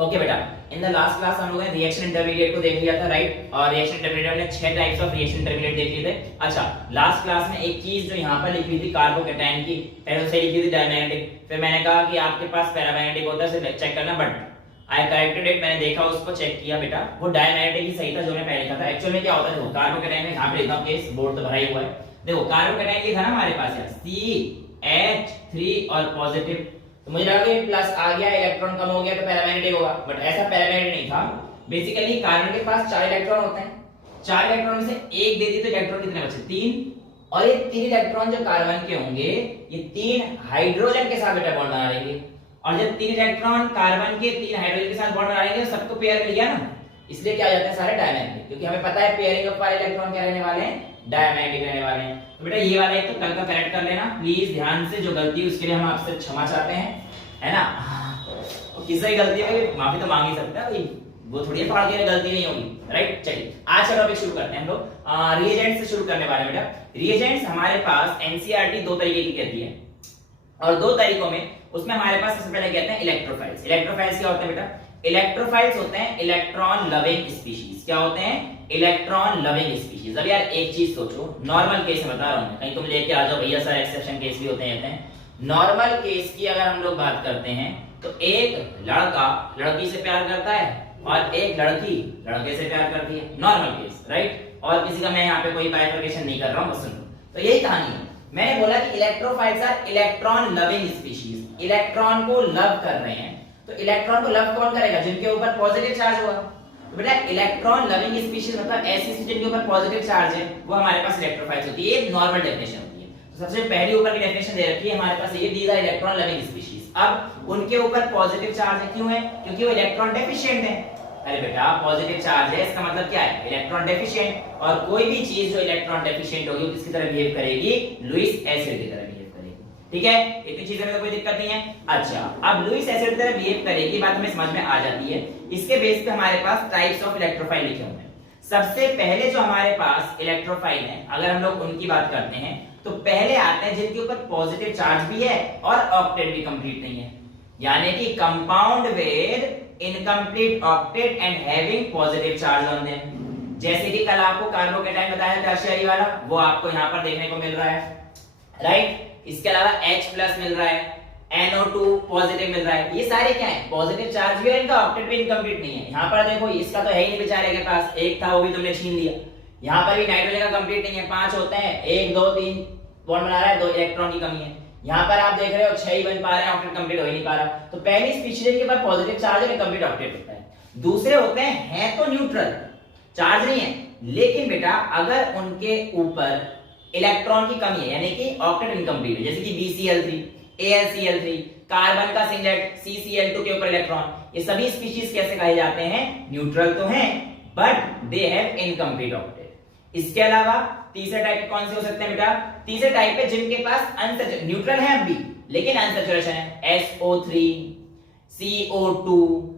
Okay बेटा, in the last class हम लोगों ने रिएक्शन इंटरमीडिएट को देख लिया था, राइट। और रिएक्शन इंटरमीडिएट में 6 टाइप्स ऑफ रिएक्शन इंटरमीडिएट देख लिए थे। अच्छा, लास्ट क्लास में एक चीज जो यहाँ पर लिखी थी कार्बोकेटाइन की, पहले उसे लिखी थी डायमैग्नेटिक, फिर मैंने कहा कि आपके पास पैरामैग्नेटिक होता है, सिर्फ चेक करना, बट आई करेक्टेड इट, मैंने देखा उसको चेक किया बेटा, वो डायमैग्नेटिक ही सही था जो मैं पहले लिखा था। एक्चुअल में क्या होता है, देखो कार्बोकेटाइन में यहाँ पे लिखा हूँ, केस बोर्ड तो भरा ही हुआ है, देखो कार्बोकेटाइन लिखा ना हमारे पास यार CH3 और पॉजिटिव, तो मुझे लगा कि प्लस आ गया, इलेक्ट्रॉन कम हो गया तो पैरामैग्नेटिक होगा, बट ऐसा पैरामैग्नेटिक नहीं था। बेसिकली कार्बन के पास 4 इलेक्ट्रॉन होते हैं, 4 इलेक्ट्रॉन में से एक दे दी तो इलेक्ट्रॉन कितने बचे, 3, और ये 3 इलेक्ट्रॉन जो कार्बन के होंगे ये 3 हाइड्रोजन के साथ बेटा बॉन्ड बना लेंगे, और जब 3 इलेक्ट्रॉन कार्बन के 3 हाइड्रोजन के साथ बॉन्ड बना लेंगे तो सबको पेयर मिल गया ना, इसलिए क्या हो जाते हैं सारे डायमैग्नेटिक, क्योंकि हमें पता है पेयरिंग अप वाले इलेक्ट्रॉन क्या रहने वाले हैं, डायमैग्नेटिक रहने वाले हैं। तो बेटा ये वाला एक तो कल का करेक्ट कर लेना प्लीज ध्यान से, जो गलती उसके लिए हम आपसे क्षमा चाहते हैं, है ना। और किसी गलती में माफी तो मांग ही सकता है भाई, वो थोड़ी पढ़ा के गलती नहीं होगी, राइट। चलिए आज का टॉपिक शुरू करते हैं हम लोग। रिएजेंट्स से शुरू करने वाले बेटा। रिएजेंट्स हमारे पास एनसीईआरटी 2 तरीके की कहती है, और 2 तरीकों में, उसमें हमारे पास सबसे पहले कहते हैं इलेक्ट्रोफाइल्स। इलेक्ट्रोफाइल्स क्या होते हैं बेटा, इलेक्ट्रोफाइल्स होते हैं इलेक्ट्रॉन लविंग स्पीशीज। क्या होते हैं, इलेक्ट्रॉन लविंग स्पीशीज। अब यार एक चीज सोचो, नॉर्मल केस में बता रहा हूं, कहीं तुम लेके आ जाओ भैया सर एक्सेप्शन केस भी होते हैं। नॉर्मल केस की अगर हम लोग बात करते हैं तो एक लड़का लड़की से प्यार करता है और एक लड़की लड़के से प्यार करती है, नॉर्मल केस, राइट। और किसी का मैं यहाँ पे कोई बाइफरकेशन नहीं कर रहा हूँ, बस सुन लो। तो यही कहानी है, मैंने बोला कि electrophiles are electron loving species, electron को लव कर रहे हैं। तो इलेक्ट्रॉन को लव कौन करेगा, जिनके ऊपर पॉजिटिव चार्ज होगा। तो बेटा इलेक्ट्रॉन लविंग स्पीशीज मतलब ऐसी स्पीशीज जिनके ऊपर पॉजिटिव चार्ज है, वो हमारे पास इलेक्ट्रोफाइल्स होती है। ये नॉर्मल डेफिनेशन होती है। तो सबसे पहली ऊपर की डेफिनेशन दे रखी है हमारे पास, ये these are electron loving species. अब उनके ऊपर पॉजिटिव चार्ज है, क्यों है, क्योंकि वो इलेक्ट्रॉन डेफिशिएंट है। अरे बेटा पॉजिटिव चार्ज है, इसका मतलब क्या है, इलेक्ट्रॉन डेफिशिएंट, और कोई भी चीज जो इलेक्ट्रॉन डेफिशिएंट होगी वो किसकी तरह बिहेव करेगी, लुईस एसिड की तरह बिहेव करेगी। ठीक है, इतनी चीजें में तो कोई दिक्कत नहीं है। अच्छा, अब लुईस एसिड की तरह बिहेव करेगी, बात हमें समझ में आ जाती है। इसके बेस पे हमारे पास टाइप्स ऑफ इलेक्ट्रोफाइल लिखे हुए हैं। सबसे पहले जो हमारे पास इलेक्ट्रोफाइल है, अगर हम लोग उनकी बात करते हैं तो पहले आते हैं जिनके ऊपर पॉजिटिव चार्ज भी है और ऑक्टेट भी कंप्लीट नहीं है, यानी कि compound with incomplete octet and having positive charge on them. जैसे कि कल आपको कार्बोकेटाइन बताया टर्शियरी वाला, वो आपको यहां पर देखने को मिल रहा है, राइट। इसके अलावा H+ मिल रहा है, NO2 पॉजिटिव मिल रहा है, ये सारे क्या है, पॉजिटिव चार्ज भी है, इनका ऑक्टेट भी इनकम्प्लीट नहीं है। यहां पर देखो इसका तो है ही नहीं बेचारे के पास, एक था वो भी तुमने छीन लिया। यहां पर भी नाइट्रोजन का कंप्लीट नहीं है, 5 होते हैं, 1 2 3 बॉन्ड बना रहा है, 2 इलेक्ट्रॉन की कमी है। यहां पर आप देख रहे हो 6 ही बन पा रहे हैं, ऑक्टेट कंप्लीट हो ही नहीं पा रहा। तो पहली स्पीशीज के पास पॉजिटिव चार्ज है, कंप्लीट ऑक्टेट होता है। दूसरे होते हैं तो न्यूट्रल, चार्ज नहीं है, लेकिन बेटा अगर उनके ऊपर इलेक्ट्रॉन की कमी है, यानी कि ऑक्टेट इनकम्प्लीट है, जैसे कि BCl3, AlCl3, कार्बन का सिंगलेट CCl2 के ऊपर इलेक्ट्रॉन, ये सभी स्पीशीज कैसे कहे जाते हैं, न्यूट्रल तो हैं but they have incomplete octet. इसके अलावा तीसरे टाइप कौन से हो सकते हैं बेटा, तीसरे टाइप पे जिनके पास अनसैचुरेटेड, न्यूट्रल है अब भी लेकिन अनसैचुरेशन है, SO3, CO2,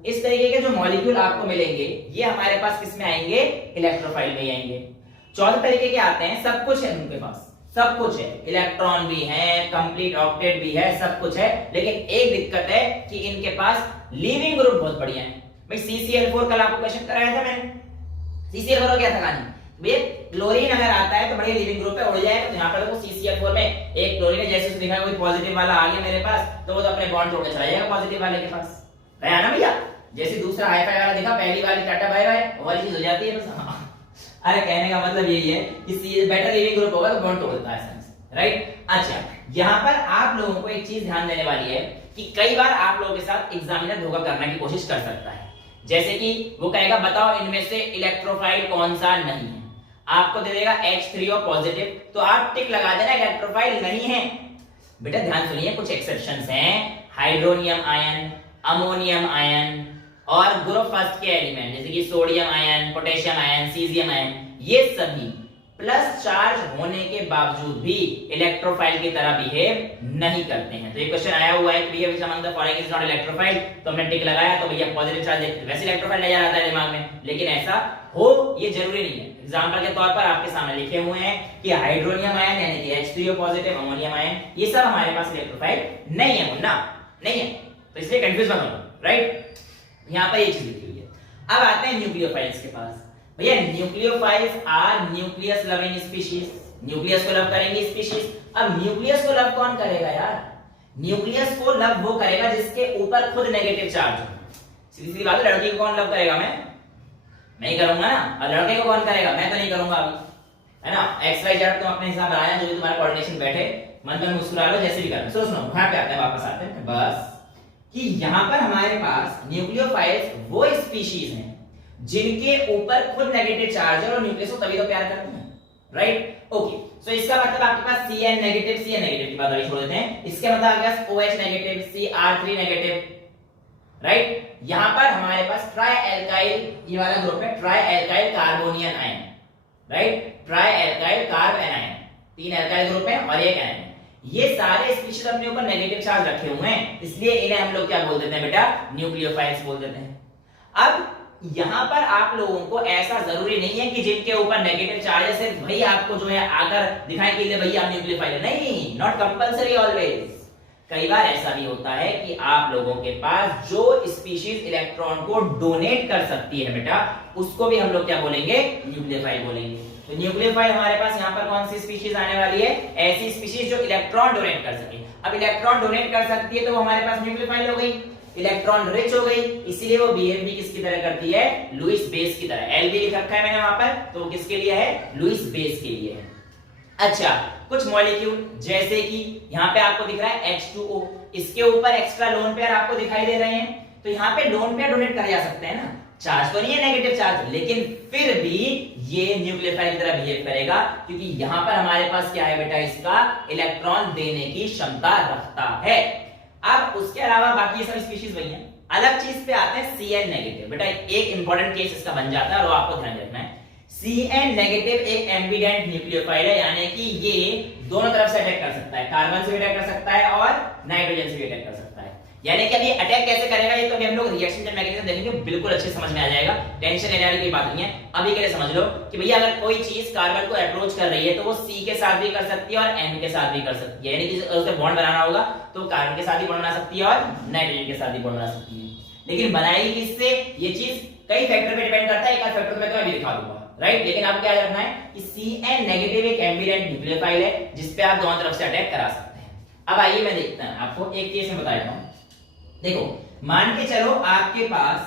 इस तरीके के जो मॉलिक्यूल आपको मिलेंगे ये हमारे पास किस में आएंगे, इलेक्ट्रोफाइल में ही आएंगे। चौथे तरीके के आते हैं, सब कुछ है उनके पास, सब कुछ है, इलेक्ट्रॉन भी है, कंप्लीट ऑक्टेट भी है, सब कुछ है, लेकिन एक दिक्कत है कि इनके पास लीविंग ग्रुप बहुत बढ़िया है। भाई CCl4 कल आपको क्वेश्चन कराया था मैंने, CCl4 क्या था कहानी, भैया क्लोरीन अगर आता है तो बढ़िया लीविंग ग्रुप है, उड़ जाएगा। तो यहाँ पर देखो CCl4 में एक क्लोरीन है, जैसे उसने दिखा कोई पॉजिटिव वाला आ गया मेरे पास, तो वो तो अपने बॉन्ड तोड़ के चला जाएगा पॉजिटिव वाले के पास, है ना भैया। जैसे दूसरा हाई-फाई वाला दिखा, पहली वाली टाटा बाय बाय, वो वाली चीज हो जाती है बस। अरे कहने का मतलब यही है कि बेटर लीविंग ग्रुप होगा तो बॉन्ड तोड़ देता है, राइट। अच्छा, यहाँ पर आप लोगों को एक चीज ध्यान देने वाली है कि कई बार आप लोगों के साथ एग्जामिनर धोखा करने की कोशिश कर सकता है। जैसे कि वो कहेगा बताओ इनमें से इलेक्ट्रोफाइल कौन सा नहीं है, आपको दे देगा H3O पॉजिटिव, तो आप टिक लगा देना इलेक्ट्रोफाइल नहीं है। बेटा ध्यान सुनिए, कुछ एक्सेप्शंस हैं, हाइड्रोनियम आयन, अमोनियम आयन और ग्रुप फर्स्ट के एलिमेंट जैसे कि sodium ion, potassium ion, caesium ion, ये सभी प्लस चार्ज होने के बावजूद भी इलेक्ट्रोफाइल की तरह बिहेव नहीं करते हैं। तो ये क्वेश्चन आया हुआ है कि भैया which among the following is not electrophile, तो हमने टिक लगाया तो भैया पॉजिटिव चार्ज वैसे इलेक्ट्रोफाइल नजर आता है दिमाग में, लेकिन ऐसा हो ये जरूरी नहीं है। एग्जांपल के तौर पर आपके सामने लिखे हुए हैं कि हाइड्रोनियम आयन यानी कि H3O पॉजिटिव, अमोनियम आयन, ये सब हमारे पास इलेक्ट्रोफाइल नहीं है, मुन्ना नहीं है, तो इसलिए कंफ्यूज मत हो, राइट। यहाँ पर ये चीज लिखी हुई है। अब आते हैं न्यूक्लियोफाइल्स के पास। भैया nucleophiles are nucleus loving species, nucleus को लव करेंगे स्पीशीज। अब न्यूक्लियस को लव कौन करेगा यार? न्यूक्लियस को लव वो करेगा जिसके ऊपर खुद नेगेटिव चार्ज हो। सीधी सीधी बात है, लड़की को कौन लव करेगा? मैं ही करूंगा ना। और लड़के को कौन करेगा? मैं तो नहीं करूंगा अभी, है ना। एक्स वाई जेड तुम अपने हिसाब बनाया, जो भी तुम्हारा कोऑर्डिनेशन बैठे, मन में मुस्कुरा लो, जैसे भी करना। सुनो वहां पे आते हैं, वापस आते हैं बस, कि यहाँ पर हमारे पास न्यूक्लियोफाइल्स वो स्पीशीज हैं जिनके ऊपर खुद नेगेटिव चार्ज है और न्यूक्लियस को तभी तो प्यार करते हैं, राइट। ओके, सो इसका मतलब आपके पास Cn नेगेटिव की बात अभी छोड़ देते हैं। इसके मतलब आ गया OH negative, Cr3 negative, right. यहां पर हमारे पास ट्राई एल्काइल, ये वाला ग्रुप है tri alkyl carbanion ion, right. Tri alkyl carb anion, 3 alkyl group है और 1 आयन। ये सारे स्पीशीज अपने ऊपर नेगेटिव चार्ज रखे हुए हैं, इसलिए इन्हें हम लोग क्या बोल देते हैं बेटा? न्यूक्लियोफाइल्स बोल देते हैं। अब यहां पर आप लोगों को ऐसा जरूरी नहीं है कि जिनके ऊपर नेगेटिव चार्ज है सिर्फ वही आपको जो है आकर दिखाई के लिए भैया न्यूक्लियोफाइल है, नहीं, नॉट कंपलसरी ऑलवेज। कई बार ऐसा भी होता है कि आप लोगों के पास जो स्पीशीज इलेक्ट्रॉन को डोनेट कर सकती है बेटा, उसको भी हम लोग क्या बोलेंगे? न्यूक्लियोफाइल बोलेंगे। तो न्यूक्लियोफाइल हमारे पास यहाँ पर कौन सी स्पीशीज आने वाली है? ऐसी स्पीशीज जो इलेक्ट्रॉन डोनेट कर सके। अब इलेक्ट्रॉन डोनेट कर सकती है तो हमारे पास न्यूक्लियोफाइल हो गई, इलेक्ट्रॉन रिच हो गई, इसीलिए वो बिहेव भी किसकी तरह करती है? लुईस बेस की तरह। एल भी लिख रखा है मैंने वहां पर, तो किसके लिए है? लुईस बेस के लिए है। अच्छा, कुछ मॉलिक्यूल जैसे कि यहाँ पे आपको दिख रहा है H2O, इसके ऊपर एक्स्ट्रा लोन पेयर आपको दिखाई दे रहे हैं, तो यहाँ पे लोन पेयर डोनेट करे जा सकते हैं ना। चार्ज तो नहीं है नेगेटिव चार्ज, लेकिन फिर भी ये न्यूक्लियोफाइल की तरह बिहेव करेगा, क्योंकि यहाँ पर हमारे पास क्या है बेटा? इसका इलेक्ट्रॉन देने की क्षमता रखता है। अब उसके अलावा बाकी ये सब स्पीशीज वही हैं। अलग चीज पे आते हैं Cn नेगेटिव। बेटा एक इंपॉर्टेंट केस इसका बन जाता है और वो आपको ध्यान रखना है। Cn नेगेटिव एक एम्बिडेंट न्यूक्लियोफाइल है, यानी कि ये दोनों तरफ से अटैक कर सकता है, कार्बन से भी अटैक कर सकता है और नाइट्रोजन से भी अटैक कर सकता है। यानी कि अब ये अटैक कैसे करेगा ये तो अभी हम लोग रिएक्शन चेन मैकेनिज्म देखेंगे, बिल्कुल अच्छे समझ में आ जाएगा, टेंशन लेने वाली कोई बात नहीं है। अभी के लिए समझ लो कि भैया अगर कोई चीज कार्बन को अप्रोच कर रही है तो वो C के साथ भी कर सकती है और N के साथ भी कर सकती है, यानी कि उसे बॉन्ड बनाना होगा तो कार्बन के साथ भी बॉन्ड बना सकती है और नाइट्रोजन के साथ भी बॉन्ड बना सकती है। लेकिन बनाएगी किससे? ये चीज कई फैक्टर पे डिपेंड करता है, एक आध फैक्टर मैं तुम्हें भी दिखा दूंगा, राइट। लेकिन आपको क्या रखना है कि Cn नेगेटिव एक एम्बिडेंट न्यूक्लियोफाइल है जिसपे आप दोनों तरफ से अटैक करा सकते हैं। अब आइए मैं देखता हूं आपको एक केस में बता देता हूं। देखो मान के चलो आपके पास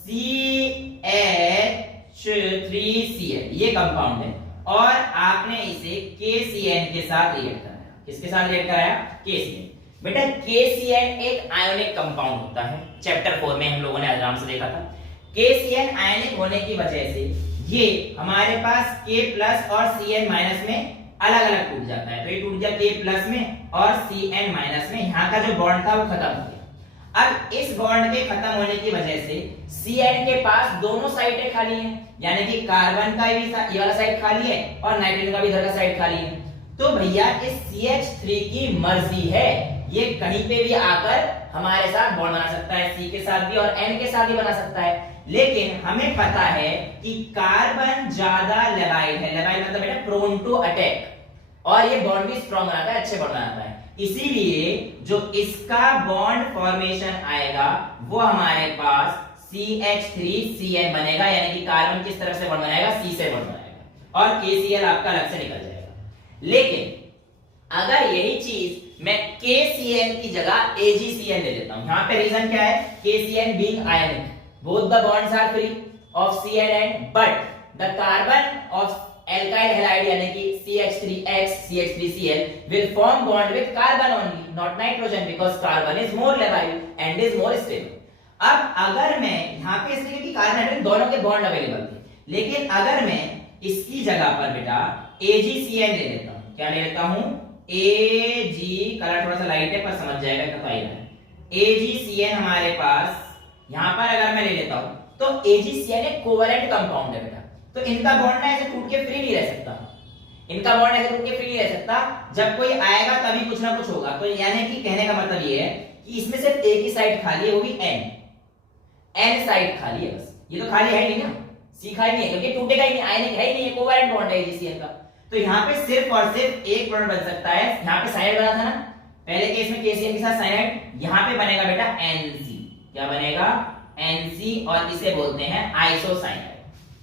CH3Cl ये कंपाउंड है और आपने इसे KCN के साथ रिएक्ट कराया। किसके साथ रिएक्ट कराया? KCN। बेटा KCN एक आयोनिक कंपाउंड होता है, चैप्टर 4 में हम लोगों ने आराम से देखा था। KCN आयोनिक होने की वजह से ये हमारे पास K प्लस और Cn माइनस में अलग अलग टूट जाता है, तो ये टूट गया K प्लस में और Cn माइनस में, यहाँ का जो बॉन्ड था वो खत्म हो गया। अब इस बॉन्ड के खत्म होने की वजह से Cn के पास दोनों साइडें खाली हैं, यानी कि कार्बन का भी ये वाला साइड खाली है और नाइट्रोजन का भी इधर का साइड खाली है। तो भैया इस CH3 की मर्जी है, ये कहीं पे भी आकर हमारे साथ बॉन्ड बना सकता है, C के साथ भी और N के साथ भी बना सकता है। लेकिन हमें पता है कि कार्बन ज्यादा लेवाइल है, लेवाइल मतलब बेटा प्रोन टू अटैक, और ये बॉन्ड भी स्ट्रॉन्ग बनाता है, अच्छे बॉन्ड बनाता है। इसीलिए जो इसका बॉन्ड फॉर्मेशन आएगा वो हमारे पास CH3Cn बनेगा, यानी कि कार्बन किस तरफ से बॉन्ड बनाएगा? C से बॉन्ड बनाएगा और KCl आपका अलग से निकल जाएगा। लेकिन अगर यही चीज मैं KCl की जगह AgCl ले लेता हूं, यहां पे रीजन क्या है? KCl being ionic, both the bonds are free of C and N, but the carbon of alkyl halide यानी कि CH3X CH3Cl will form bond with carbon only, not nitrogen, because carbon is more labile and is more stable. अब अगर मैं यहाँ पे इसलिए कि carbon nitrogen दोनों के बॉन्ड अवेलेबल थे, लेकिन अगर मैं इसकी जगह पर बेटा AgCl ले लेता हूँ, क्या ले लेता हूँ? Ag, कलर थोड़ा सा लाइट है पर समझ जाएगा क्या फायदा है। AgCl हमारे पास यहाँ पर अगर मैं ले लेता हूँ तो AgCl एक कोवेलेंट कंपाउंड है बेटा, तो इनका बॉन्ड ना ऐसे टूट के फ्री नहीं रह सकता, इनका बॉन्ड ऐसे टूट के फ्री नहीं रह सकता, जब कोई आएगा तभी कुछ ना कुछ होगा। तो यानी कि कहने का मतलब ये है कि इसमें सिर्फ एक ही साइड खाली है, वो भी N साइड खाली है बस, ये तो खाली है नहीं ना, C खाली नहीं है क्योंकि टूटेगा ही नहीं, आयनिक है ही नहीं, ये कोवेलेंट बॉन्ड है AgCl का। तो यहाँ पे सिर्फ और सिर्फ एक बॉन्ड बन सकता है, यहाँ पे साइनाइड बना था ना पहले केस में KCl के साथ साइनाइड, यहाँ पे बनेगा बेटा NC, क्या बनेगा? NC और इसे बोलते हैं आइसोसाइनाइड,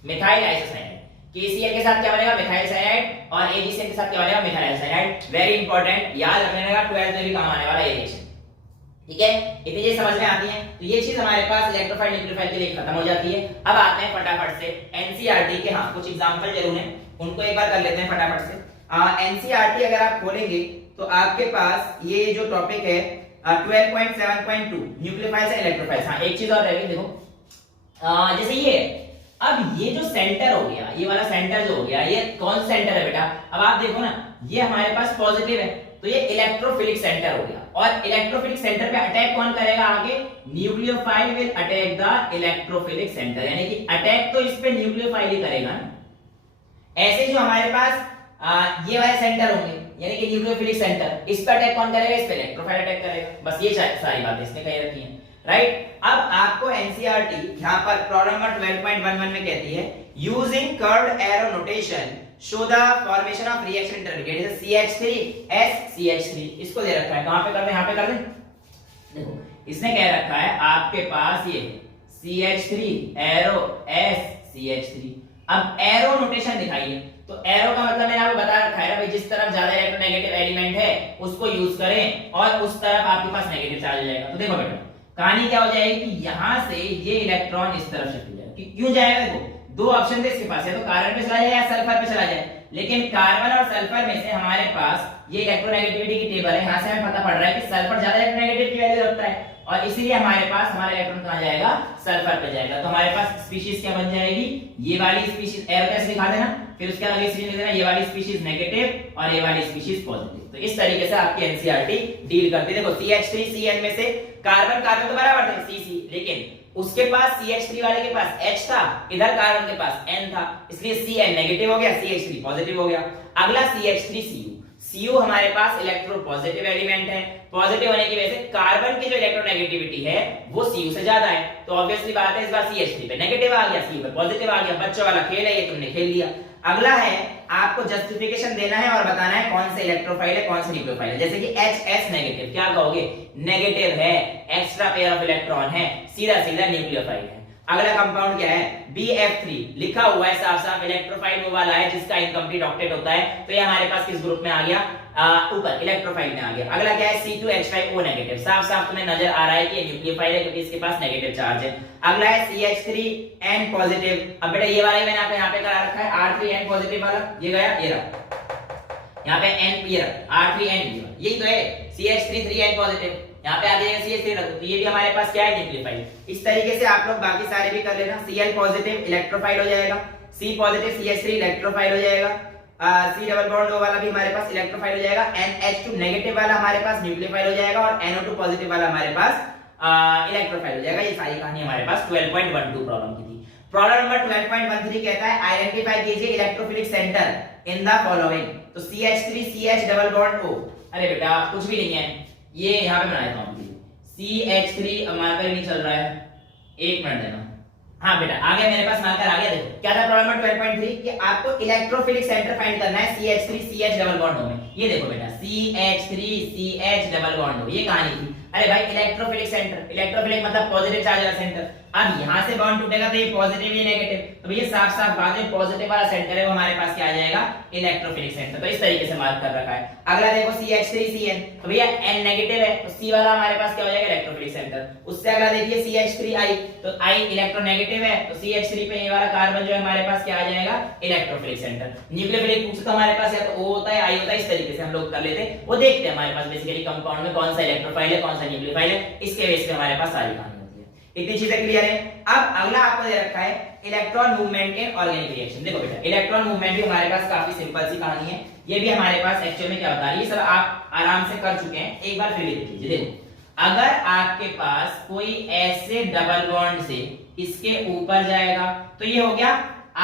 मिथाइल आइसोसाइनाइड। KCl के साथ क्या बनेगा, मिथाइल साइनाइड, और AgCl के साथ क्या बनेगा, मिथाइल साइनाइड। वेरी इंपॉर्टेंट, याद रखने का 12th में भी काम आने वाला ये रिएक्शन। ठीक है, इतनी चीज समझ में आती है। तो ये चीज हमारे पास इलेक्ट्रोफाइल न्यूक्लियोफाइल के लिए खत्म हो जाती है। अब आते हैं फटाफट से NCERT के, हाँ कुछ एग्जांपल जरूर हैं, उनको एक बार कर लेते हैं फटाफट से। NCERT अगर आप खोलेंगे तो आपके पास ये जो टॉपिक है 12.7.2 न्यूक्लियोफाइल्स एंड इलेक्ट्रोफाइल्स। हाँ एक चीज और रह गई, देखो जैसे ये, अब ये जो सेंटर हो गया, ये वाला सेंटर जो हो गया, ये कौन सा सेंटर है बेटा, अब आप देखो ना, ये हमारे पास पॉजिटिव है, तो ये इलेक्ट्रोफिलिक सेंटर हो गया। और इलेक्ट्रोफिलिक सेंटर पे अटैक कौन करेगा आगे, nucleophile will attack the electrophilic centre, यानी कि अटैक तो इस पे न्यूक्लियोफाइल ही करेगा ना। ऐसे जो हमारे पास ये वाले सेंटर होंगे, यानी कि न्यूक्लियोफिलिक सेंटर, इस पे अटैक कौन करेगा, इस पे इलेक्ट्रोफाइल अटैक करेगा। बस ये सारी बातें इसने कही रखी हैं, राइट। अब आपको NCERT यहां पर प्रॉब्लम नंबर 12.11 में कहती है using curved arrow notation show the formation of reaction intermediate जैसे CH3SCH3। इसको दे रखा है, कहां पे कर दें, यहां पे कर दें। देखो इसने कह रखा है आपके पास ये CH3 एरो SCH3। अब एरो नोटेशन दिखाइए, तो एरो का मतलब मैंने आपको बता रखा है भाई, जिस तरफ ज्यादा इलेक्ट्रोनेगेटिव एलिमेंट है उसको यूज करें और उस तरफ आपके पास नेगेटिव चार्ज हो जाएगा। तो देखो बेटा कहानी क्या हो जाएगी कि यहां से ये इलेक्ट्रॉन इस तरफ शिफ्ट हो जाएगा। क्यों जाएगा, देखो दो ऑप्शन थे इसके पास, है तो कार्बन पे चला जाए या सल्फर पे चला जाए, लेकिन कार्बन और सल्फर में से हमारे पास ये इलेक्ट्रोनेगेटिविटी की टेबल है, यहां से हमें पता पड़ रहा है कि सल्फर ज्यादा इलेक्ट्रोनेगेटिव की वैल्यू रखता है, और इसीलिए हमारे पास हमारा इलेक्ट्रॉन कहां जाएगा, सल्फर पे जाएगा। तो हमारे पास स्पीशीज क्या बन जाएगी, ये वाली स्पीशीज, एरो कैसे दिखा देना, फिर उसके आगे स्पीशीज लिख देना, ये वाली स्पीशीज नेगेटिव और ये वाली स्पीशीज पॉजिटिव। तो इस तरीके से आपकी NCERT डील करती है। देखो CH3Cl में से कार्बन कार्बन तो बराबर थे CC, लेकिन उसके पास CH3 वाले के पास H था, इधर कार्बन के पास N था, इसलिए Cn नेगेटिव हो गया, CH3 पॉजिटिव हो गया। अगला CH3Cu, Cu हमारे पास इलेक्ट्रो पॉजिटिव एलिमेंट है, पॉजिटिव होने की वजह से कार्बन की जो इलेक्ट्रोनेगेटिविटी है वो Cu से ज्यादा है, तो ऑब्वियसली बात है इस बार CH3 पे नेगेटिव आ गया, Cu पे पॉजिटिव आ गया। बच्चों वाला खेल है ये, तुमने खेल लिया। अगला है आपको जस्टिफिकेशन देना है और बताना है कौन से इलेक्ट्रोफाइल है कौन से न्यूक्लियोफाइल है। जैसे कि HS नेगेटिव, क्या कहोगे, नेगेटिव है, एक्स्ट्रा पेयर ऑफ इलेक्ट्रॉन है, सीधा सीधा न्यूक्लियोफाइल है। अगला कंपाउंड क्या है, BF3 लिखा हुआ है साफ साफ, इलेक्ट्रोफाइल वो वाला है जिसका इनकम्प्लीट ऑक्टेट होता है, तो ये हमारे पास किस ग्रुप में आ गया, ऊपर इलेक्ट्रोफाइल में आ गया। अगला क्या है, C2H5O नेगेटिव, साफ साफ तुम्हें नजर आ रहा है कि ये न्यूक्लियोफाइल है क्योंकि इसके पास नेगेटिव चार्ज है। अगला है CH3N पॉजिटिव, अब बेटा ये वाला मैंने आपको यहाँ पे करा रखा है R3N पॉजिटिव वाला, ये गया, ये रहा यहाँ पे N, ये रहा R3N, यही तो है CH3 पॉजिटिव, यहाँ पे आ जाएगा CH3 रख दो, तो ये भी हमारे पास क्या है, न्यूक्लियोफाइल। इस तरीके से आप लोग बाकी सारे भी कर लेना। Cl पॉजिटिव इलेक्ट्रोफाइल हो जाएगा, C पॉजिटिव CH3 इलेक्ट्रोफाइल हो जाएगा, C डबल बॉन्ड O वाला भी हमारे पास इलेक्ट्रोफाइल हो जाएगा, NH2 नेगेटिव वाला हमारे पास न्यूक्लियोफाइल हो जाएगा, और NO2 पॉजिटिव वाला हमारे पास इलेक्ट्रोफाइल हो जाएगा। ये सारी कहानी हमारे पास 12.12 प्रॉब्लम की थी। प्रॉब्लम नंबर 12.13 कहता है आइडेंटिफाई कीजिए electrophilic centre in the following. तो CH3 CH double bond O, अरे बेटा कुछ भी नहीं है, ये यहाँ पे बनाया था CH3, मार्कर नहीं चल रहा है, एक मिनट देना। हाँ बेटा आ गया मेरे पास, मार्कर आ गया। देखो क्या था प्रॉब्लम नंबर 12.3 कि आपको इलेक्ट्रोफिलिक सेंटर फाइंड करना है CH3 CH double bond O में। ये देखो बेटा CH3 CH double bond O, ये कहानी थी। अरे भाई इलेक्ट्रोफिलिक सेंटर, इलेक्ट्रोफिलिक मतलब पॉजिटिव चार्ज वाला सेंटर, अब यहां से बॉन्ड टूटेगा तो ये पॉजिटिव ये नेगेटिव, तो ये साफ साफ बात है पॉजिटिव वाला सेंटर है वो हमारे पास क्या आ जाएगा, इलेक्ट्रोफिलिक सेंटर। तो इस तरीके से मार्क कर रखा है। अगला देखो CH3Cn, तो भैया N नेगेटिव है तो C वाला हमारे पास क्या हो जाएगा, इलेक्ट्रोफिलिक सेंटर। उससे अगला देखिए CH3I, तो I इलेक्ट्रोनेगेटिव है तो CH3 पे ये वाला कार्बन जो है हमारे पास क्या आ जाएगा, इलेक्ट्रोफिलिक सेंटर। न्यूक्लियोफिलिक पूछे तो हमारे पास या तो O होता है I होता है, इस तरीके से हम लोग कर लेते हैं। वो देखते हैं हमारे पास बेसिकली कंपाउंड में कौन सा इलेक्ट्रोफाइल है कौन सा न्यूक्लियोफाइल है, इसके बेस पे हमारे पास सारी कहानी होती है। इतनी चीजें क्लियर है। अब अगला आपको दे रखा है electron movement in organic reaction. देखो बेटा इलेक्ट्रॉन मूवमेंट भी हमारे पास काफी सिंपल सी कहानी है, ये भी हमारे पास एक्चुअल में क्या होता है, ये सब आप आराम से कर चुके हैं, एक बार फिर देख लीजिए। देखो अगर आपके पास कोई ऐसे डबल बॉन्ड से इसके ऊपर जाएगा तो ये हो गया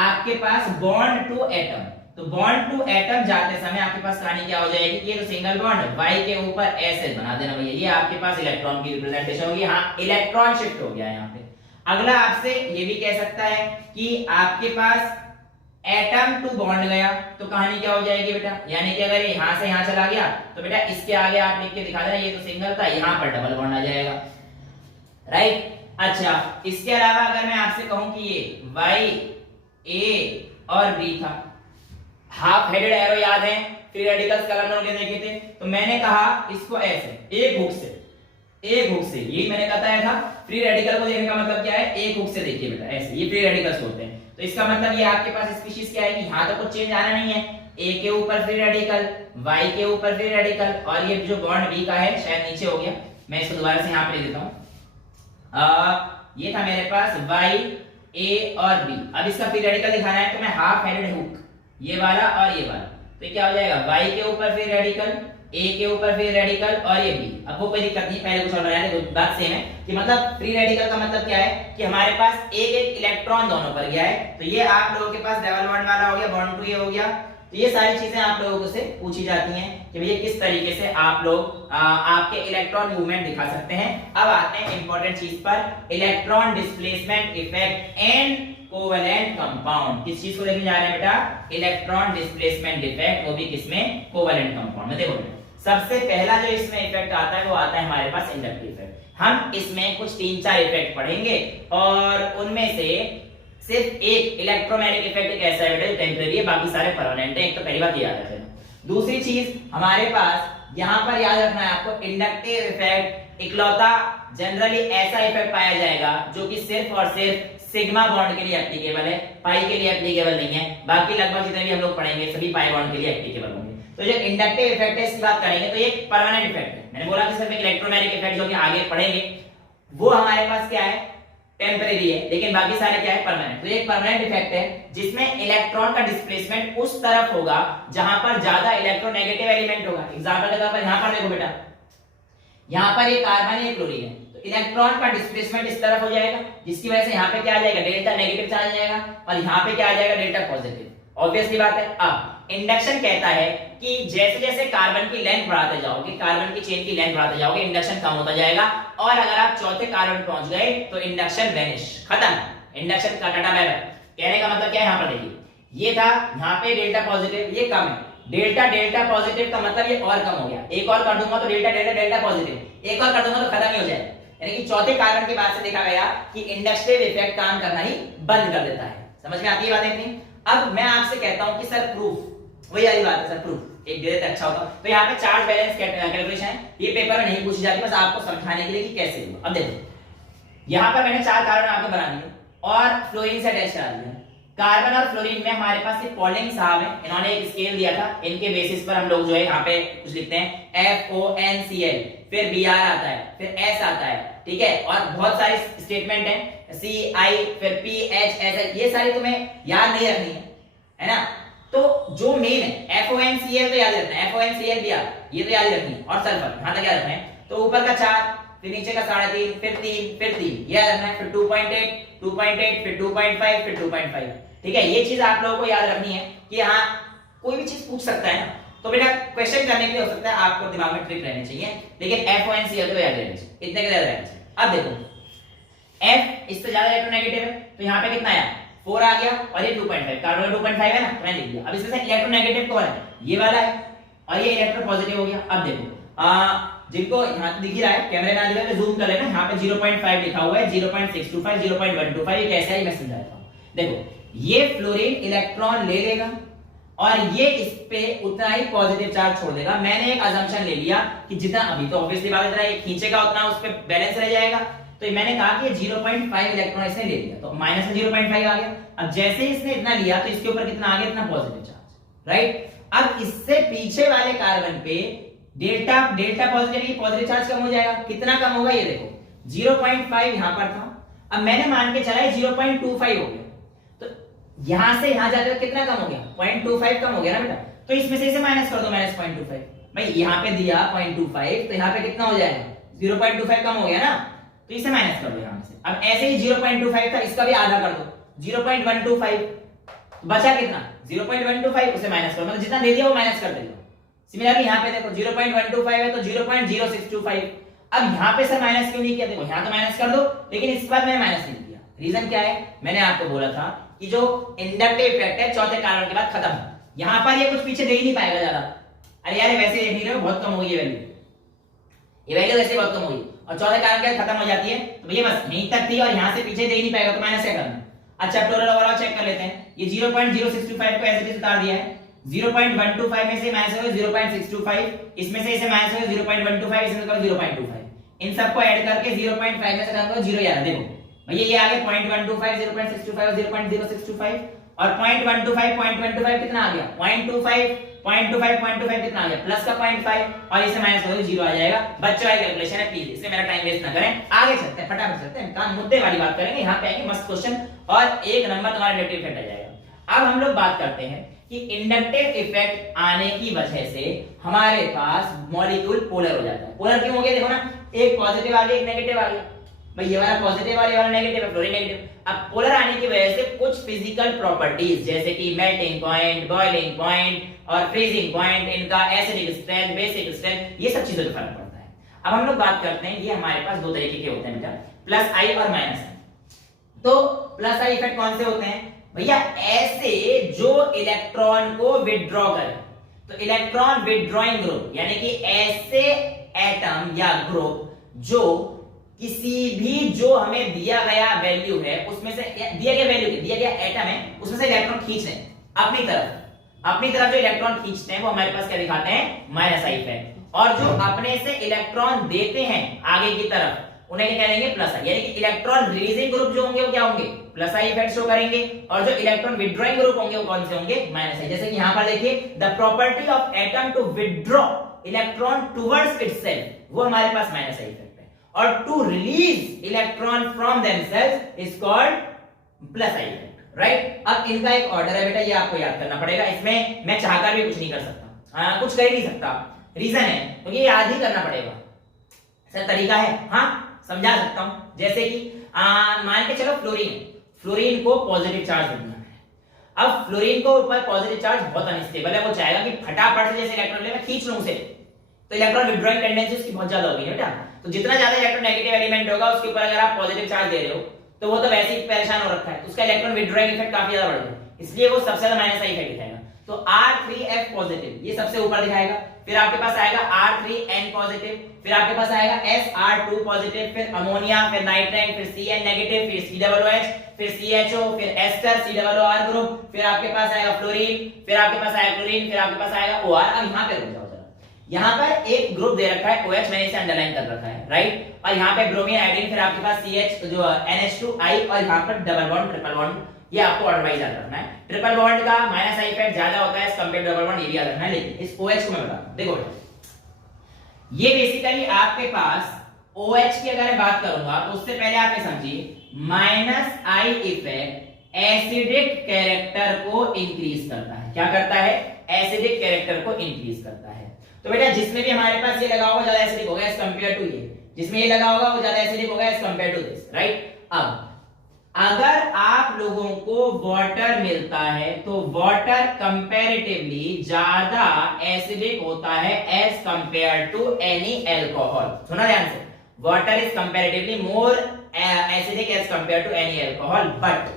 आपके पास बॉन्ड टू एटम, तो बॉन्ड टू एटम जाते समय आपके पास कहानी क्या हो जाएगी, ये तो सिंगल बॉन्ड Y के ऊपर ऐसे बना देना भैया, ये आपके पास इलेक्ट्रॉन की रिप्रेजेंटेशन होगी। हाँ इलेक्ट्रॉन शिफ्ट हो गया यहाँ पे। अगला आपसे ये भी कह सकता है कि आपके पास एटम टू बॉन्ड गया तो कहानी क्या हो जाएगी बेटा, यानी कि अगर यहां से यहां चला गया तो बेटा इसके आगे आप लिख के दिखा देना, ये तो सिंगल था यहाँ पर डबल बॉन्ड आ जाएगा, राइट। अच्छा, इसके अलावा अगर मैं आपसे कहूं कि ये Y A और B था, हाफ हेडेड एरो याद है, फ्री रेडिकल्स कलम में देखे थे, तो मैंने कहा इसको ऐसे एक हुक से, यही मैंने बताया था। फ्री रेडिकल को देखने का मतलब क्या है, एक हुक से देखिए बेटा, ऐसे ये फ्री रेडिकल्स होते हैं। तो इसका मतलब ये आपके पास स्पीशीज क्या है कि यहां तो कुछ चेंज आना नहीं है, ए के ऊपर फ्री रेडिकल, वाई के ऊपर फ्री रेडिकल, और ये जो बॉन्ड बी का है शायद नीचे हो गया, मैं इसको दोबारा से यहां पे लिख देता हूं। ये था मेरे पास वाई ए और बी। अब इसका फ्री रेडिकल दिखाना है तो मैं हाफ हेडेड हुक, ये वाला और ये वाला, तो क्या हो जाएगा, वाई के ऊपर फ्री रेडिकल, ए के ऊपर फ्री रेडिकल और ये बी। अब वो कोई दिक्कत नहीं, पहले कुछ और बनाया था, बात सेम है कि मतलब फ्री रेडिकल का मतलब क्या है कि हमारे पास एक एक इलेक्ट्रॉन दोनों पर गया है। तो ये आप लोगों के पास डबल बॉन्ड वाला हो गया, बॉन्ड टू ये हो गया। तो ये सारी चीजें आप लोगों से पूछी जाती हैं कि भैया किस तरीके से आप लोग आपके इलेक्ट्रॉन मूवमेंट दिखा सकते हैं। अब आते हैं इंपॉर्टेंट चीज पर, electron displacement effect and covalent compound. किस चीज को देखने जा रहे हैं बेटा, इलेक्ट्रॉन डिस्प्लेसमेंट इफेक्ट, वो भी किसमें, कोवेलेंट कंपाउंड में। देखो बेटा, सबसे पहला जो इसमें इफेक्ट आता है वो आता है हमारे पास इंडक्टिव इफेक्ट। हम इसमें कुछ 3-4 इफेक्ट पढ़ेंगे और उनमें से सिर्फ एक इलेक्ट्रोमैग्नेटिक इफेक्ट एक ऐसा है बेटा टेंपरेरी है, बाकी सारे परमानेंट है। एक तो पहली बात याद रखना। दूसरी चीज हमारे पास यहां पर याद रखना है आपको, इंडक्टिव इफेक्ट इकलौता जनरली ऐसा इफेक्ट पाया जाएगा जो कि सिर्फ और सिर्फ सिग्मा बॉन्ड के लिए एप्लीकेबल है, पाई के लिए एप्लीकेबल नहीं है। बाकी लगभग जितने भी हम लोग पढ़ेंगे सभी पाई बॉन्ड के लिए एप्लीकेबल होंगे। तो जो इंडक्टिव इफेक्ट है इसकी बात करेंगे तो ये परमानेंट इफेक्ट है। मैंने बोला कि सिर्फ इलेक्ट्रोमैग्नेटिक इफेक्ट जो कि आगे पढ़ेंगे वो हमारे पास क्या है, टेम्परेरी है, लेकिन बाकी सारे क्या है, परमानेंट। तो ये एक परमानेंट इफेक्ट है जिसमें इलेक्ट्रॉन का डिस्प्लेसमेंट उस तरफ होगा जहां पर ज्यादा इलेक्ट्रोनेगेटिव एलिमेंट होगा। एग्जांपल के तौर पर यहां पर देखो बेटा, यहां पर ये कार्बन है, ये क्लोरीन है, तो इलेक्ट्रॉन का डिस्प्लेसमेंट इस तरफ हो जाएगा जिसकी वजह से यहां पे क्या आ जाएगा, डेल्टा नेगेटिव चार्ज आ जाएगा, और यहां पे क्या आ जाएगा, डेल्टा पॉजिटिव। ऑब्वियसली बात है। अब इंडक्शन कहता है कि जैसे जैसे कार्बन की लेंथ बढ़ाते जाओगे, कार्बन की चेन की लेंथ बढ़ाते जाओगे, इंडक्शन कम होता जाएगा, और अगर आप चौथे कार्बन पहुंच गए तो इंडक्शन वेनिश, खत्म, इंडक्शन का टाटा बाय बाय। कहने का मतलब क्या है, यहां पर देखिए, ये था यहां पे डेल्टा पॉजिटिव, ये कम है, डेल्टा पॉजिटिव का मतलब ये और कम हो गया, एक और कर दूंगा तो डेल्टा पॉजिटिव, एक और कर दूंगा तो खत्म ही हो जाएगा। यानी कि चौथे कार्बन के बाद से देखा गया कि इंडक्टिव इफेक्ट काम करना ही बंद कर देता है। समझ में आती है बात इतनी? अब मैं आपसे कहता हूं कि सर प्रूफ, वही वाली बात है सर, प्रूफ एक दे देते अच्छा होता। तो यहाँ पे चार्ज बैलेंस कैलकुलेशन है, ये पेपर में नहीं पूछी जाती, बस आपको समझाने के लिए कि कैसे हुआ। अब देखो यहाँ पर मैंने 4 कार्बन आपको बना दिए और फ्लोरीन से अटैच करा दिया। कार्बन और फ्लोरीन में हमारे पास एक पॉलिंग साहब है, इन्होंने एक स्केल दिया था, इनके बेसिस पर हम लोग जो है यहाँ पे कुछ लिखते हैं FONCl, फिर Br आता है, फिर S आता है, ठीक है, और बहुत सारे स्टेटमेंट हैं, CI, फिर PH, ऐसा, ये सारी तुम्हें याद नहीं रखनी है ना। तो जो मेन है FONCl तो याद रखना है, FONCl Br ये तो याद रखनी है, और सल्फर यहां तक याद रखना है। तो ऊपर का 4, फिर नीचे का 3.5, फिर 3, फिर 3 याद रखना है, फिर 2.8, फिर 2.5, फिर 2.5, ठीक है। ये चीज आप लोगों को याद रखनी है कि हाँ कोई भी चीज पूछ सकता है ना, तो बेटा क्वेश्चन करने के लिए हो सकता है आपको दिमाग में ट्रिक रहनी चाहिए, लेकिन FONCl तो याद रहना चाहिए, इतने का याद रहना चाहिए। अब देखो F इससे ज्यादा इलेक्ट्रोनेगेटिव है, तो यहाँ पे कितना आया, 4 आ गया, और ये 2.5, कार्बन का 2.5 है ना, तो मैंने लिख दिया। अब इसमें से इलेक्ट्रोनेगेटिव कौन है, ये वाला है, और ये इलेक्ट्रोपॉजिटिव हो गया। अब देखो जिनको यहाँ दिख ही रहा है, कैमरे ना दिखा तो जूम कर लेना, यहाँ पे 0.5 लिखा हुआ है, 0.625, 0.125, ये कैसे है मैं समझाता हूँ। देखो ये फ्लोरीन इलेक्ट्रॉन ले लेगा और ये इस पे उतना ही पॉजिटिव चार्ज छोड़ देगा। मैंने एक अजम्पशन ले लिया कि जितना, अभी तो ऑब्वियसली बात है ये खींचेगा उतना उस पे बैलेंस रह जाएगा, तो मैंने कहा कि 0.5 इलेक्ट्रॉन इसने ले लिया, तो माइनस में 0.5 आ गया। अब जैसे इसने इतना लिया तो इसके ऊपर कितना आ गया, इतना पॉजिटिव चार्ज, राइट। अब इससे पीछे वाले कार्बन पे डेल्टा पॉजिटिव चार्ज कम हो जाएगा, कितना कम होगा ये देखो, 0.5 यहां पर था, अब मैंने मान के चला 0.25 हो गया, तो यहां से यहां जाकर कितना कम हो गया, 0.25 कम हो गया ना बेटा। तो इसमें से इसे माइनस कर दो, -0.25, भाई यहां पे दिया 0.25, तो यहां पे कितना हो जाएगा, 0.25 कम हो गया ना, तो इसे माइनस कर दो यहां से। अब ऐसे ही 0.25 था, इसका भी आधा कर दो, 0.125, बचा कितना 0.125, उसे माइनस करो, मतलब जितना दे दिया वो माइनस कर देगा। सिमिलरली यहां पे देखो 0.125 है तो 0.0625। अब यहां पे सर माइनस क्यों नहीं किया, देखो यहां तो माइनस कर दो, लेकिन इस बार मैंने माइनस नहीं किया। रीजन क्या है, मैंने आपको बोला था कि जो इंडक्टिव इफेक्ट है चौथे कार्बन के बाद खत्म, यहां पर ये कुछ पीछे दे ही नहीं पाएगा ज्यादा। अरे यार वैसे देख नहीं रहे हो, बहुत कम होगी ये वैल्यू, ये वैल्यू वैसे बहुत कम होगी, और 14 कार्बन के खत्म हो जाती है, तो भैया बस यहीं तक थी और यहां से पीछे दे ही नहीं पाएगा, तो माइनस क्या करना। अच्छा टोटल ओवरऑल चेक कर लेते हैं। ये 0.0625 को ऐसे उतार दिया है, 0.125 में से माइनस होगा 0.625, इसमें से इसे माइनस होगा 0.125, इसमें से 0.25, इन सबको ऐड करके 0.5 में से कम करो 0 यार देखो भैया ये आ गया 0.125, 0.625 और 0.0625 और 0.125 कितना आ गया 0.25 कितना आ गया प्लस का 0.5 और इसे माइनस करोगे 0 आ जाएगा। बच्चों वाली कैलकुलेशन है प्लीज, इसमें मेरा टाइम वेस्ट ना करें, आगे चलते हैं, फटाफट चलते हैं, काम मुद्दे वाली बात करेंगे, यहाँ पे आएंगे मस्त क्वेश्चन और 1 नंबर तुम्हारा इंडक्टिव इफेक्ट आ जाएगा। अब हम लोग बात करते हैं कि इंडक्टिव इफेक्ट आने की वजह से हमारे पास मॉलिक्यूल पोलर हो जाता है। पोलर क्यों हो गया देखो ना, एक पॉजिटिव आ गया एक नेगेटिव आ गया, भाई ये वाला पॉजिटिव और ये वाला नेगेटिव है, फ्लोरीन नेगेटिव। अब पोलर आने की वजह से कुछ फिजिकल प्रॉपर्टीज जैसे कि मेल्टिंग पॉइंट, बॉइलिंग पॉइंट और फ्रीजिंग पॉइंट, इनका एसिडिक स्ट्रेंथ, बेसिक स्ट्रेंथ, ये सब चीजों का फर्क पड़ता है। अब हम लोग बात करते हैं, ये हमारे पास दो तरीके के होते हैं बेटा, प्लस आई और माइनस आई। तो प्लस आई इफेक्ट कौन से होते हैं भैया, ऐसे जो इलेक्ट्रॉन को विथड्रॉ करे, तो इलेक्ट्रॉन विथड्रॉइंग ग्रुप, यानी कि ऐसे एटम या ग्रुप जो किसी भी जो हमें दिया गया वैल्यू है उसमें से, दिया गया वैल्यू दिया गया एटम है उसमें से इलेक्ट्रॉन खींच रहे हैं अपनी तरफ जो इलेक्ट्रॉन खींचते हैं वो हमारे पास क्या दिखाते हैं, माइनस आई इफेक्ट। और जो अपने से इलेक्ट्रॉन देते हैं आगे की तरफ उन्हें क्या कहेंगे, प्लस आई, यानी कि इलेक्ट्रॉन रिलीजिंग ग्रुप जो होंगे वो क्या होंगे, प्लस आई इफेक्ट शो करेंगे, और जो इलेक्ट्रॉन विथड्रॉइंग ग्रुप होंगे वो कौन से होंगे, माइनस आई। जैसे कि यहां पर देखिए, the property of atom to withdraw electron towards itself, वो हमारे पास माइनस आई इफेक्ट, और to release electron from themselves is called plus I effect, right. अब इनका एक ऑर्डर है बेटा, ये आपको याद करना पड़ेगा, इसमें मैं चाहकर भी कुछ नहीं कर सकता, कुछ कर ही नहीं सकता, रीजन है क्योंकि ये याद ही करना पड़ेगा। सर तरीका है, हाँ समझा सकता हूं, जैसे कि मान के चलो फ्लोरीन को पॉजिटिव चार्ज देना है। अब फ्लोरीन को ऊपर पॉजिटिव चार्ज बहुत अनस्टेबल है, वो चाहेगा कि फटाफट से जैसे इलेक्ट्रॉन ले मैं खींच लूं उसे, तो इलेक्ट्रॉन विथड्रॉइंग टेंडेंसी उसकी बहुत ज्यादा होगी बेटा। तो जितना ज्यादा इलेक्ट्रोनेगेटिव एलिमेंट होगा उसके ऊपर अगर आप पॉजिटिव चार्ज दे रहे हो तो वो तो वैसे ही परेशान हो रखा है, उसका इलेक्ट्रॉन विथड्रॉइंग इफेक्ट काफी ज्यादा बढ़ जाएगा, इसलिए वो सबसे ज्यादा माइनस आई इफेक्ट दिखाएगा। तो R3F पॉजिटिव ये सबसे ऊपर दिखाएगा, फिर आपके पास आएगा R3N पॉजिटिव, फिर आपके पास आएगा SR2 पॉजिटिव, फिर अमोनिया, फिर नाइट्रेट, फिर CN नेगेटिव, फिर COOH, फिर CHO, फिर एस्टर COOR ग्रुप, फिर आपके पास आएगा फ्लोरीन, फिर आपके पास आएगा क्लोरीन, फिर आपके पास आएगा OR। अब यहां पे रुक जाओ, यहाँ पर एक ग्रुप दे रखा है OH, मैंने इसे अंडरलाइन कर रखा है, राइट। और यहाँ पे ब्रोमीन, आयोडीन, फिर आपके पास CH जो NH2I, और यहाँ पर डबल बॉन्ड, ट्रिपल बॉन्ड, ये आपको ऑर्डर वाइज याद रखना है। ट्रिपल बॉन्ड का माइनस आई इफेक्ट ज्यादा होता है कंपेयर डबल बॉन्ड, ये भी याद रखना है। लेकिन इस OH को मैं बता दूं, देखो ये बेसिकली आपके पास OH की अगर मैं बात करूंगा तो उससे पहले आप ये समझिए, minus I effect acidic character को इंक्रीज करता है। क्या करता है, एसिडिक कैरेक्टर को इंक्रीज करता है। तो बेटा जिसमें भी हमारे पास ये लगा होगा ज्यादा एसिडिक होगा एज कंपेयर टू ये, जिसमें ये लगा होगा वो ज्यादा एसिडिक होगा as compared to this, right. अब अगर आप लोगों को वाटर मिलता है तो वाटर कंपैरेटिवली ज्यादा एसिडिक होता है as compared to any alcohol. सुना ध्यान से, water is comparatively more acidic as compared to any alcohol. But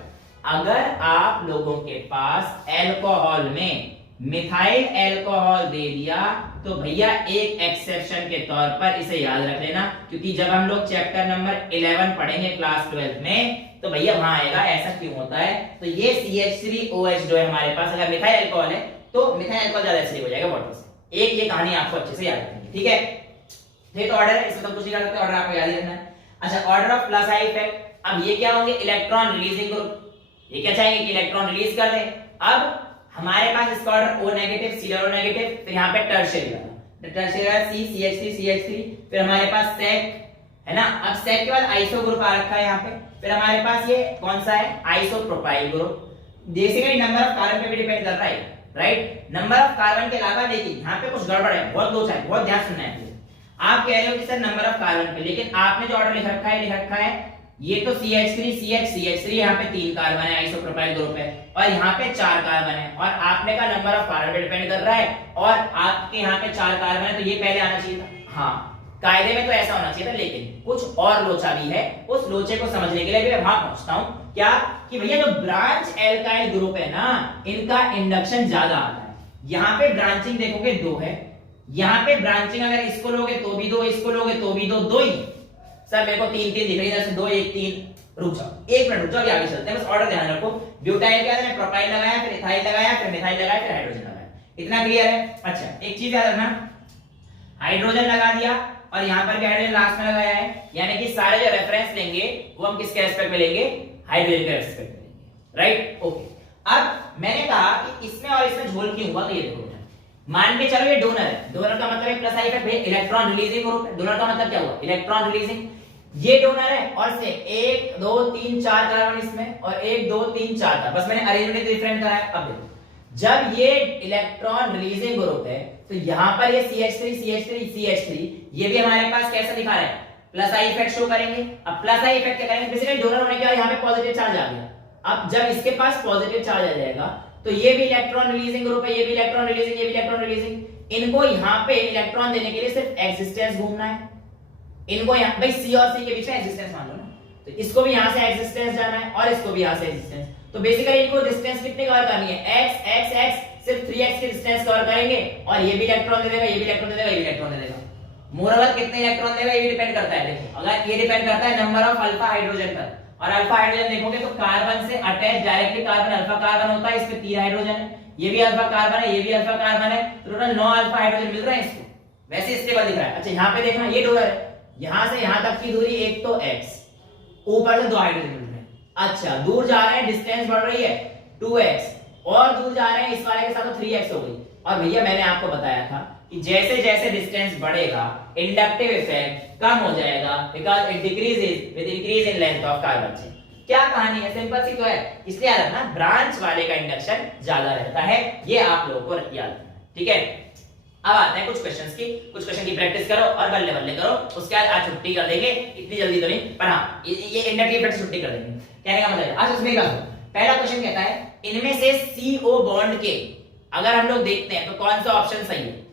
अगर आप लोगों के पास अल्कोहल में मिथाइल अल्कोहल दे दिया तो भैया एक एक्सेप्शन के तौर पर इसे याद रख लेना, क्योंकि जब हम लोग चैप्टर नंबर 11 पढ़ेंगे क्लास 12 में तो भैया वहां आएगा ऐसा क्यों होता है। तो ये CH3OH जो है हमारे पास, अगर मिथाइल अल्कोहल है तो मिथाइल अल्कोहल ज्यादा एसिडिक हो जाएगा वाटर से। एक ये कहानी आपको अच्छे से याद रखनी है, ठीक है। ये तो ऑर्डर है, इसमें तो कुछ नहीं कर सकते, ऑर्डर आपको याद ही रखना है। अच्छा, order of plus I effect, अब ये क्या होंगे, इलेक्ट्रॉन रिलीजिंग ग्रुप, ये क्या चाहेंगे कि इलेक्ट्रॉन रिलीज कर दे। अब हमारे पास इसका order O negative, COO negative, फिर यहाँ पे टर्शियरी वाला, टर्शियरी CH3, फिर हमारे पास सेक है ना। अब सेक के बाद आइसो ग्रुप आ रखा है यहाँ पे, फिर हमारे पास ये कौन सा है, isopropyl group. Basically number of carbon पे भी डिपेंड कर रहा है, राइट। नंबर ऑफ कार्बन के अलावा देखिए यहाँ पे कुछ गड़बड़ है, बहुत लोचा है, बहुत ध्यान सुनना है। आप कह रहे हो कि सर नंबर ऑफ कार्बन पे, लेकिन आपने जो ऑर्डर लिख रखा है ये तो CH3 यहाँ पे 3 कार्बन है, आइसोप्रोपाइल ग्रुप है, और यहाँ पे 4 कार्बन है, और आपने का नंबर ऑफ कार्बन पे डिपेंड कर रहा है, और आपके यहाँ पे 4 कार्बन है तो ये पहले आना चाहिए था। हाँ कायदे में तो ऐसा होना चाहिए था, लेकिन कुछ और लोचा भी है, उस लोचे को समझने के लिए भी मैं वहां पहुंचता हूं। क्या कि भैया जो ब्रांच एल्काइल ग्रुप है ना, इनका इंडक्शन ज्यादा आता है। यहाँ पे ब्रांचिंग देखोगे 2 है, यहाँ पे ब्रांचिंग अगर इसको लोगे तो भी 2, इसको लोगे तो भी 2, 2 ही। सर मेरे को 3 3 दिख रही है, जैसे 2 1 3, रुक जाओ 1 मिनट रुक जाओ, आगे चलते हैं, बस ऑर्डर ध्यान रखो। ब्यूटाइल के बाद मैंने प्रोपाइल लगाया, फिर इथाइल लगाया, फिर मिथाइल लगाया, फिर हाइड्रोजन लगाया, इतना क्लियर है। अच्छा एक चीज याद रखना, हाइड्रोजन लगा दिया और यहाँ पर भी हाइड्रोजन लास्ट में लगाया है, यानी कि सारे जो रेफरेंस लेंगे वो हम किसके रेस्पेक्ट में लेंगे, हाइड्रोजन के रेस्पेक्ट में लेंगे, राइट ओके। अब मैंने कहा कि इसमें और इसमें झोल क्यों हुआ, तो ये देखो मान के चलो ये डोनर है, डोनर का मतलब है plus I effect, electron releasing group है, डोनर का मतलब क्या हुआ, इलेक्ट्रॉन रिलीजिंग। ये डोनर है और से 1 2 3 4 कार्बन इसमें और 1 2 3 4 था, बस मैंने अरेंजमेंट डिफरेंट कराया। अब देखो जब ये इलेक्ट्रॉन रिलीजिंग ग्रुप है तो यहां पर ये CH3 CH3 CH3 ये भी हमारे पास कैसा दिखा रहा है, प्लस आई इफेक्ट शो करेंगे। अब प्लस आई इफेक्ट क्या करेंगे, बेसिकली डोनर होने के बाद यहां पे पॉजिटिव चार्ज आ गया। अब जब इसके पास पॉजिटिव चार्ज आ जाएगा तो ये भी इलेक्ट्रॉन रिलीजिंग ग्रुप है, ये भी इलेक्ट्रॉन रिलीजिंग, ये भी इलेक्ट्रॉन रिलीजिंग, इनको यहां पे इलेक्ट्रॉन देने के लिए सिर्फ एक्सिस्टेंस घूमना है, इनको यहां भाई C और C के बीच में एक्सिस्टेंस मान लो ना, तो इसको भी यहां से एक्सिस्टेंस जाना है और इसको भी यहां से एक्सिस्टेंस, तो बेसिकली इनको डिस्टेंस कितनी कवर करनी है, x x x, सिर्फ 3x की डिस्टेंस कवर करेंगे और ये भी इलेक्ट्रॉन दे देगा, ये भी इलेक्ट्रॉन दे देगा, ये भी इलेक्ट्रॉन दे देगा। मोरओवर कितने इलेक्ट्रॉन देगा ये भी डिपेंड करता है। देखो अगर ये डिपेंड करता है नंबर ऑफ अल्फा हाइड्रोजन पर, और अल्फा हाइड्रोजन देखोगे तो कार्बन से attach directly carbon alpha carbon होता है, इसमें 3 हाइड्रोजन है, ये भी अल्फा कार्बन है, ये भी अल्फा कार्बन है, तो टोटल 9 अल्फा हाइड्रोजन मिल रहा है इसको, वैसे स्टेबल दिख रहा है। अच्छा यहाँ पे देखना ये डोनर है, यहां से यहां तक की दूरी एक तो x, ऊपर से 2 हाइड्रोजन मिल रहे हैं। अच्छा दूर जा रहे हैं, डिस्टेंस बढ़ रही है 2x, और दूर जा रहे हैं इस वाले के साथ तो 3x हो गई। और भैया मैंने आपको बताया था कि जैसे जैसे डिस्टेंस बढ़ेगा इंडक्टिव इफेक्ट कम हो जाएगा, because it decreases with increase in length of carbon chain. क्या कहानी है, सिंपल सी तो है, इसलिए याद रखना ब्रांच वाले का इंडक्शन ज्यादा रहता है, ये आप लोगों को याद रखना है, ठीक है। अब आते हैं कुछ क्वेश्चंस की, कुछ क्वेश्चन की प्रैक्टिस करो और बल्ले बल्ले करो, उसके बाद आज छुट्टी कर देंगे, इतनी जल्दी तो नहीं, पर हाँ ये इंडक्टिव इफेक्ट छुट्टी कर देंगे। कहने का मतलब आज उसमें पहला क्वेश्चन कहता है इनमें से CO बॉन्ड के अगर हम लोग देखते हैं तो कौन सा ऑप्शन सही है।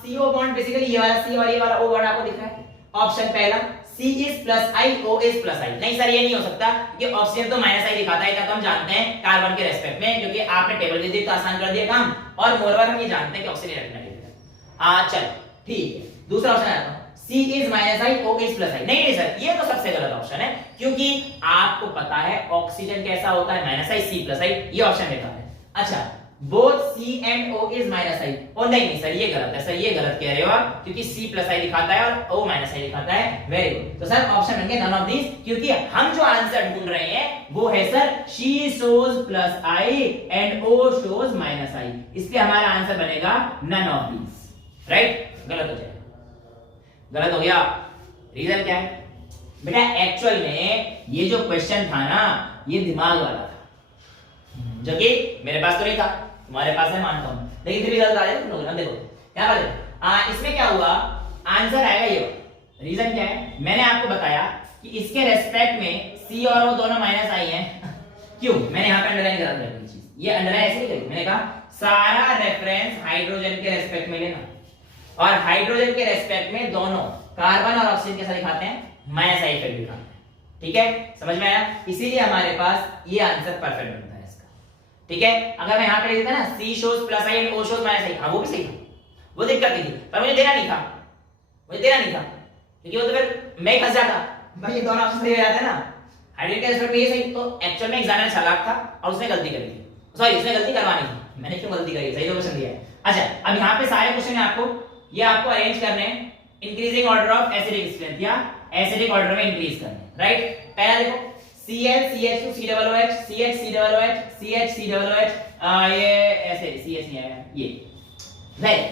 CO बॉन्ड बेसिकली ये वाला C और ये वाला O बॉन्ड आपको दिख रहा है, ऑप्शन पहला C is plus I, O is plus I। नहीं सर ये नहीं हो सकता क्योंकि ऑक्सीजन तो माइनस आई दिखाता है, क्या तो हम जानते हैं कार्बन के रेस्पेक्ट में, क्योंकि आपने टेबल दे दी तो आसान कर दिया काम, और मोरओवर हम ये जानते हैं कि ऑक्सीजन इलेक्ट्रॉन है। चल ठीक है, दूसरा ऑप्शन आता है C is minus I, O is plus I। नहीं सर ये तो सबसे गलत ऑप्शन है, क्योंकि आपको पता है ऑक्सीजन कैसा होता है minus I C plus I, ये ऑप्शन बेकार है। अच्छा both C and O is minus I, ओ नहीं सर ये गलत है, सर ये गलत कह रहे हो आप, क्योंकि C plus I दिखाता है और O minus I दिखाता है। वेरी गुड, तो सर ऑप्शन बन गया नन ऑफ दिस, क्योंकि हम जो आंसर ढूंढ रहे हैं वो है sir she shows plus I and O shows minus I, इसलिए हमारा आंसर बनेगा नन ऑफ दिस, राइट। गलत हो जाएगा, गलत हो गया। रीजन क्या है बेटा, एक्चुअल में ये जो क्वेश्चन था ना ये दिमाग वाला था, जो कि मेरे पास तो नहीं था, तुम्हारे पास है मानता हूं, लेकिन फिर भी गलत आ जाए तुम लोग ना। देखो क्या बात है, इसमें क्या हुआ, आंसर आएगा ये। रीजन क्या है, मैंने आपको बताया कि इसके रेस्पेक्ट में C और O दोनों माइनस आई हैं क्यों, मैंने यहाँ पे अंडरलाइन करा दिया चीज, ये अंडरलाइन ऐसे नहीं करी, मैंने कहा सारा रेफरेंस हाइड्रोजन के रेस्पेक्ट में लेना, और हाइड्रोजन के रेस्पेक्ट में दोनों कार्बन और ऑक्सीजन के साथ दिखाते हैं माइनस आई इफेक्ट दिखाते हैं, ठीक है, समझ में आया। इसीलिए हमारे पास ये आंसर परफेक्ट बनता है इसका, ठीक है। अगर मैं यहां पे लिख देता ना C shows plus I and O shows minus I, हां वो भी सही था, वो दिक्कत नहीं थी, पर मुझे देना नहीं था, मुझे देना नहीं था, क्योंकि वो तो फिर मैं फंस जाता भाई, ये दोनों ऑप्शन सही हो जाते ना, हाइड्रोजन के रेस्पेक्ट में ये सही, तो एक्चुअल में एग्जामिनर चालाक था और उसने गलती करी थी, सॉरी उसने गलती करवानी थी, मैंने क्यों गलती करी, सही तो क्वेश्चन दिया है। अच्छा अब यहां पे सारे क्वेश्चन है आपको, ये आपको अरेंज करने हैं increasing order of acidic strength या एसिडिक ऑर्डर में इंक्रीज करने, राइट। पहला देखो Cl CH2 COOH CH COOH CH COOH, ये ऐसे CH नहीं आया ये, राइट।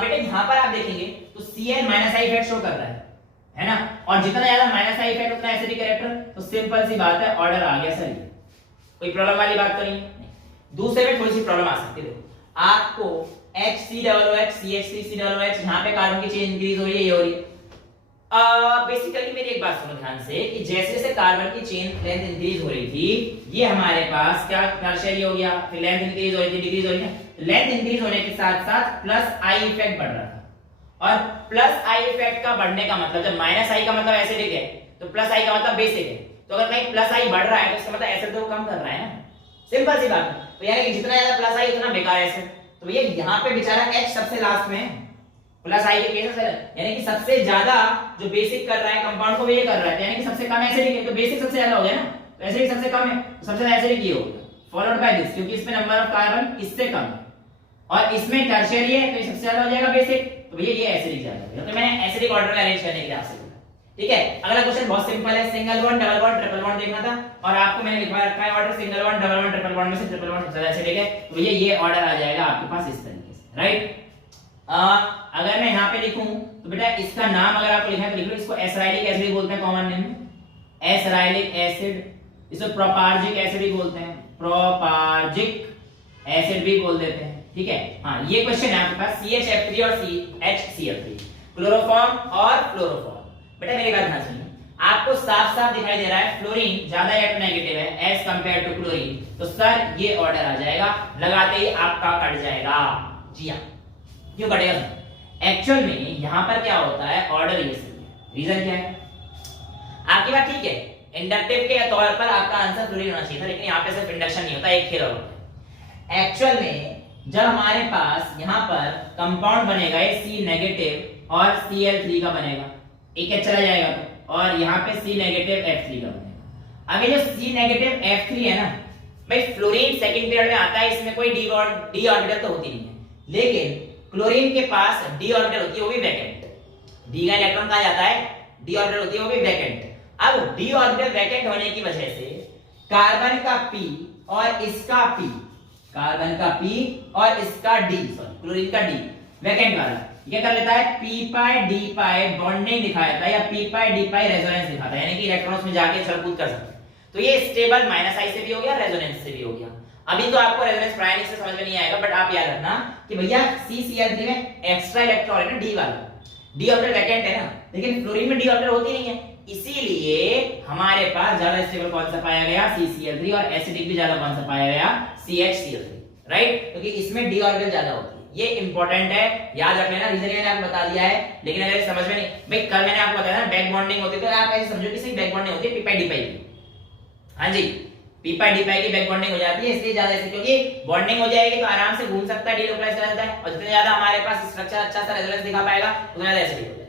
बेटे यहां पर आप देखेंगे तो Cl minus I effect show कर रहा है ना, और जितना ज्यादा माइनस आई इफेक्ट उतना एसिडिक कैरेक्टर, तो सिंपल सी बात है ऑर्डर आ गया सर, ये कोई प्रॉब्लम वाली बात तो नहीं है। दूसरे में थोड़ी सी प्रॉब्लम आ सकती है, देखो आपको HCOOH CH3COOH यहाँ पे कार्बन की चेन इंक्रीज हो रही है, ये हो रही है। बेसिकली मेरी एक बात सुनो ध्यान से कि जैसे जैसे कार्बन की चेन लेंथ इंक्रीज हो रही थी, ये हमारे पास क्या टर्शियरी हो गया, फिर लेंथ इंक्रीज हो रही थी, डिक्रीज हो रही है, लेंथ इंक्रीज होने के साथ साथ प्लस आई इफेक्ट बढ़ रहा था, और प्लस आई इफेक्ट का बढ़ने का मतलब, जब माइनस आई का मतलब एसिडिक है तो प्लस आई का मतलब बेसिक है, तो अगर कहीं प्लस आई बढ़ रहा है तो इसका मतलब एसिड तो कम कर रहा है ना, सिंपल सी बात है। तो यानी कि जितना ज्यादा प्लस आई उतना बेकार एसिड, तो ये यहाँ पे बेचारा H सबसे लास्ट में है, प्लस आई के केसेस है, यानी कि सबसे ज्यादा जो बेसिक कर रहा है कंपाउंड को वो ये कर रहा है, यानी कि सबसे कम एसिडिक है, तो बेसिक सबसे ज्यादा हो गया ना, तो एसिडिक सबसे कम है तो सबसे ज्यादा एसिडिक ये होगा, फॉलोड बाय दिस, क्योंकि इसमें नंबर ऑफ कार्बन इससे कम है और इसमें टर्शियरी है तो ये सबसे ज्यादा हो जाएगा बेसिक, तो भैया ये एसिडिक ज्यादा हो गया, तो मैंने एसिडिक ऑर्डर में अरेंज करने के लिए आपसे बोला। ठीक है, अगला क्वेश्चन बहुत सिंपल है, single bond double bond triple bond देखना था और आपको मैंने लिखवा रखा है order single bond double bond triple bond में से ट्रिपल बॉन्ड सबसे ज्यादा एसिडिक है, तो भैया ये ऑर्डर आ जाएगा आपके पास इस तरीके से, राइट। अगर मैं यहाँ पे लिखूं तो बेटा इसका नाम अगर आपको लिखना है तो लिख लो, इसको एसराइलिक एसिड बोलते हैं कॉमन नेम में, एसराइलिक एसिड, इसको प्रोपार्जिक एसिड भी बोलते हैं, प्रोपार्जिक एसिड भी बोल देते हैं। ठीक है, हाँ ये क्वेश्चन है आपके पास CHF3 और CHCl3, क्लोरोफॉर्म और फ्लोरोफॉर्म। बेटा मेरी बात ध्यान सुनिए, आपको साफ साफ दिखाई दे रहा है फ्लोरीन ज्यादा इलेक्ट्रोनेगेटिव है एज कंपेयर टू क्लोरीन, तो सर ये ऑर्डर आ जाएगा, लगाते ही आपका कट जाएगा। जी हाँ, क्यों कटेगा सर? एक्चुअल में यहां पर क्या होता है, ऑर्डर ये सही है, रीजन क्या है? आपकी बात ठीक है, इंडक्टिव के तौर पर आपका आंसर फ्लोरीन होना चाहिए था, लेकिन यहाँ पे सिर्फ इंडक्शन नहीं होता, एक खेल और होता है। एक्चुअल में जब हमारे पास यहाँ पर कंपाउंड बनेगा ये C नेगेटिव और Cl3 का बनेगा, एक एच चला जाएगा तो, और यहाँ पे C नेगेटिव F3 का बनेगा। अगर जो C नेगेटिव F3 है ना भाई, फ्लोरीन सेकंड पीरियड में आता है, इसमें कोई डी ऑर्बिटल तो होती नहीं है, लेकिन क्लोरीन के पास डी ऑर्बिटल होती है, वो भी वैकेंट। डी का इलेक्ट्रॉन कहा जाता है, डी ऑर्बिटल होती है, वो भी वैकेंट। अब डी ऑर्बिटल वैकेंट होने की वजह से कार्बन का p और इसका p, कार्बन का p और इसका d, सॉरी क्लोरीन का d वैकेंट वाला ये कर लेता है p पाई d पाई बॉन्डिंग दिखाता है, या p पाई d पाई रेजोनेंस दिखाता है, यानी कि इलेक्ट्रॉन्स में जाके छलकूद कर सकते हैं। तो ये स्टेबल माइनस आई से भी हो गया, रेजोनेंस से भी हो गया। अभी तो आपको रेजोनेंस प्रायनिक से समझ में नहीं आएगा, बट आप याद रखना कि भैया CCl3 में एक्स्ट्रा इलेक्ट्रॉन है ना d वाला, d ऑर्बिटल वैकेंट है ना, लेकिन फ्लोरीन में d ऑर्बिटल होती नहीं है, इसीलिए हमारे पास ज्यादा स्टेबल कौन सा पाया गया, CCl3, और एसिडिक भी ज्यादा कौन सा पाया गया, CHCl3, राइट, क्योंकि इसमें d ऑर्बिटल ज्यादा होती है। ये इंपॉर्टेंट है, याद रख लेना, रीजन मैंने आपको बता दिया है, लेकिन अगर समझ में नहीं, भाई कल मैंने आपको बताया ना बैक बॉन्डिंग होती है, तो आप ऐसे समझो कि सिर्फ बैक बॉन्डिंग होती है p पाई d पाई की। हां जी, p पाई d पाई की बैक बॉन्डिंग हो जाती है, इसलिए ज्यादा ऐसे, क्योंकि बॉन्डिंग हो जाएगी तो आराम से घूम सकता है, डीलोकलाइज कर सकता है, और जितने ज्यादा हमारे पास स्ट्रक्चर अच्छा सा रेजोनेंस दिखा पाएगा उतना ज्यादा एसिडिक हो जाएगा।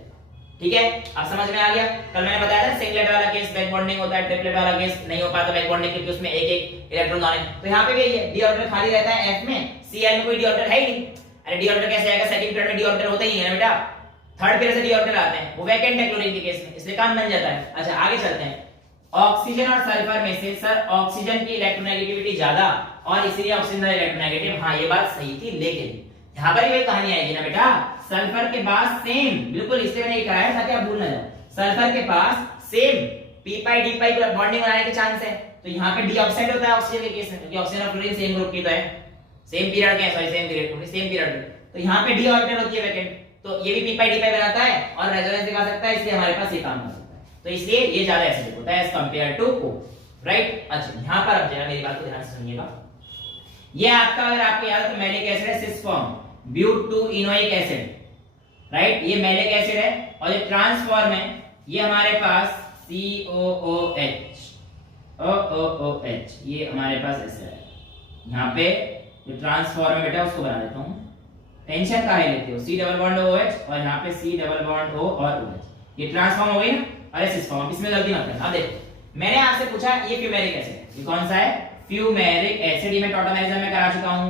ठीक है, अब समझ में आ गया। कल मैंने बताया था सिंगलेट वाला केस बैक बॉन्डिंग होता है, ट्रिपलेट वाला केस नहीं हो पाता बैक बॉन्डिंग, क्योंकि उसमें एक एक इलेक्ट्रॉन आने, तो यहां पे भी यही है, डी ऑर्बिटल खाली रहता है f में, Cl में कोई डी ऑर्बिटल है ही नहीं। अरे डी ऑर्बिटल कैसे आएगा, सेकंड पीरियड में डी ऑर्बिटल होता ही है ना बेटा, थर्ड पीरियड से डी ऑर्बिटल आते हैं, वो वैकेंट है क्लोरीन के केस में, इसलिए काम बन जाता है। अच्छा आगे चलते हैं, ऑक्सीजन और सल्फर में से सर ऑक्सीजन की इलेक्ट्रोनेगेटिविटी ज्यादा और इसीलिए ऑक्सीजन इलेक्ट्रोनेगेटिव, हाँ ये बात सही थी, लेकिन यहाँ पर वही कहानी आएगी ना बेटा, सल्फर के पास सेम, बिल्कुल इसलिए मैंने कराया ताकि आप भूल ना जाओ, सल्फर के पास सेम p पाई d पाई बॉन्डिंग बनाने के चांस है, तो यहाँ पे डीऑक्साइड होता है ऑक्सीजन के केस में, क्योंकि ऑक्सीजन और क्लोरीन सेम ग्रुप की तो है, सेम पीरियड के, sorry same period, same period, तो यहाँ पे डी ऑर्बिटल होती है वैकेंट, तो ये भी p पाई d पाई बनाता है और रेजोनेंस दिखा सकता है, इसलिए हमारे पास ये काम कर सकता है, तो इसलिए ये ज्यादा एसिडिक होता है as compared to O, right. अच्छा यहाँ पर अब जरा मेरी बात को ध्यान से सुनिएगा, ये आपका अगर आपको याद है तो मैलिक एसिड है, सिस फॉर्म ब्यूट-2-इनोइक एसिड, राइट, ये मैलिक एसिड है, और ये ट्रांसफॉर्म है, ये हमारे पास COOH, OOOH, ये हमारे पास ऐसे है, यहाँ पे जो ट्रांसफॉर्म है बेटा उसको बना देता हूँ, टेंशन काहे लेते हो, C डबल बॉन्ड OH और यहाँ पे C डबल बॉन्ड O और OH, ये ट्रांसफॉर्म हो गई ना, अरे सिस फॉर्म, इसमें गलती मत करना। अब देखो मैंने आपसे पूछा ये फ्यूमेरिक एसिड है, ये कौन सा है, फ्यूमेरिक एसिड, ये मैं टॉटोमेरिज्म में करा चुका हूँ।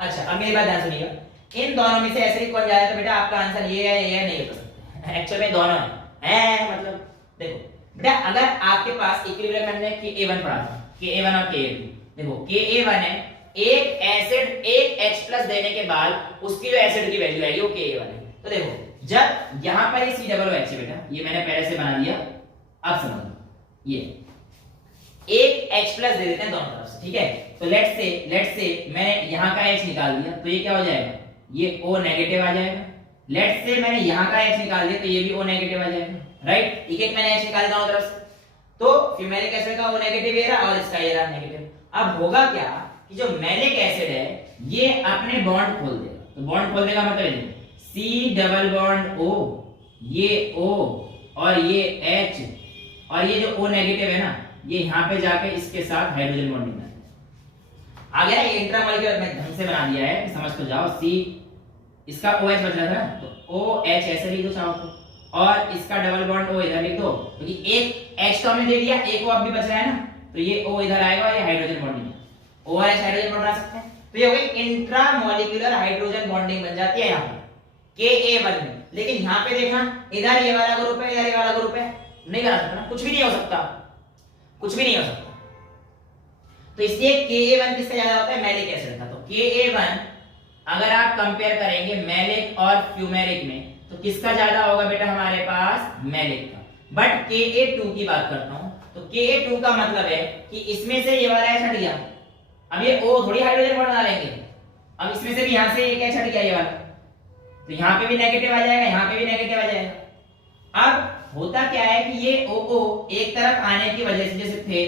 अच्छा अब मेरी बात ध्यान सुनिएगा, इन दोनों में से एसिड कौन जाएगा, तो बेटा आपका आंसर ये है, ये नहीं हो सकता, एक्चुअल में दोनों है, मतलब देखो बेटा अगर आपके पास इक्विलिब्रियम में हमने Ka1 पढ़ा था, Ka1 और Ka2, देखो Ka1 है, एक एसिड एक H+ देने के बाद उसकी जो एसिड की वैल्यू आएगी वो Ka1 है, तो देखो जब यहां पर ये COOH है बेटा, ये मैंने पहले से बना दिया, अब समझो ये एक H+ दे देते हैं दोनों तरफ से, ठीक है, तो लेट्स से मैंने यहां का H निकाल दिया, तो ये क्या हो जाएगा, ये O नेगेटिव आ जाएगा, लेट्स से मैंने यहां का H निकाल दिया तो ये भी O नेगेटिव आ जाएगा, राइट, एक एक मैंने H निकाल दोनों तरफ से, तो फ्यूमेरिक एसिड का O नेगेटिव ये रहा और इसका ये रहा नेगेटिव। अब होगा क्या कि जो मैलिक एसिड है ये अपने बॉन्ड खोल देगा, तो बॉन्ड खोलने का मतलब है C डबल बॉन्ड O, ये O और ये H, और ये जो O नेगेटिव है ना ये यहाँ पे जाके इसके साथ हाइड्रोजन बॉन्डिंग करता है, आ गया, ये इंट्रामॉलिक्यूलर में ढंग से बना दिया है, समझ तो जाओ, C इसका OH बच रहा था ना, तो OH ऐसे लिख दो चाहो तो, और इसका डबल बॉन्ड O इधर लिख दो, क्योंकि एक H तो हमने दे दिया, एक O अब भी बच रहा है ना, तो ये O इधर आएगा और ये हाइड्रोजन बॉन्डिंग है, O और H हाइड्रोजन बॉन्ड बना सकते हैं। तो ये हो गई इंट्रामोलिक्यूलर हाइड्रोजन बॉन्डिंग बन जाती है यहाँ पर Ka1 में। लेकिन यहाँ पे देखना, इधर ये वाला ग्रुप है, इधर ये वाला ग्रुप है, नहीं बना सकता ना, कुछ भी नहीं हो सकता, कुछ भी नहीं हो सकता। तो इसलिए Ka1 किससे ज्यादा होता है, मैलिक एसिड का। तो Ka1 अगर आप कंपेयर करेंगे मैलिक और फ्यूमेरिक में, तो किसका ज्यादा होगा बेटा हमारे पास, मैलिक का। बट Ka2 की बात करता हूं, तो Ka2 का मतलब है कि इसमें से ये वाला H हट गया, अब ये O थोड़ी हाइड्रोजन बॉन्ड बना लेंगे, अब इसमें से भी यहां से एक H हट गया ये वाला, तो यहां पे भी नेगेटिव आ जाएगा, यहां पे भी नेगेटिव आ जाएगा। अब होता क्या है कि ये OO एक तरफ आने की वजह से जैसे थे,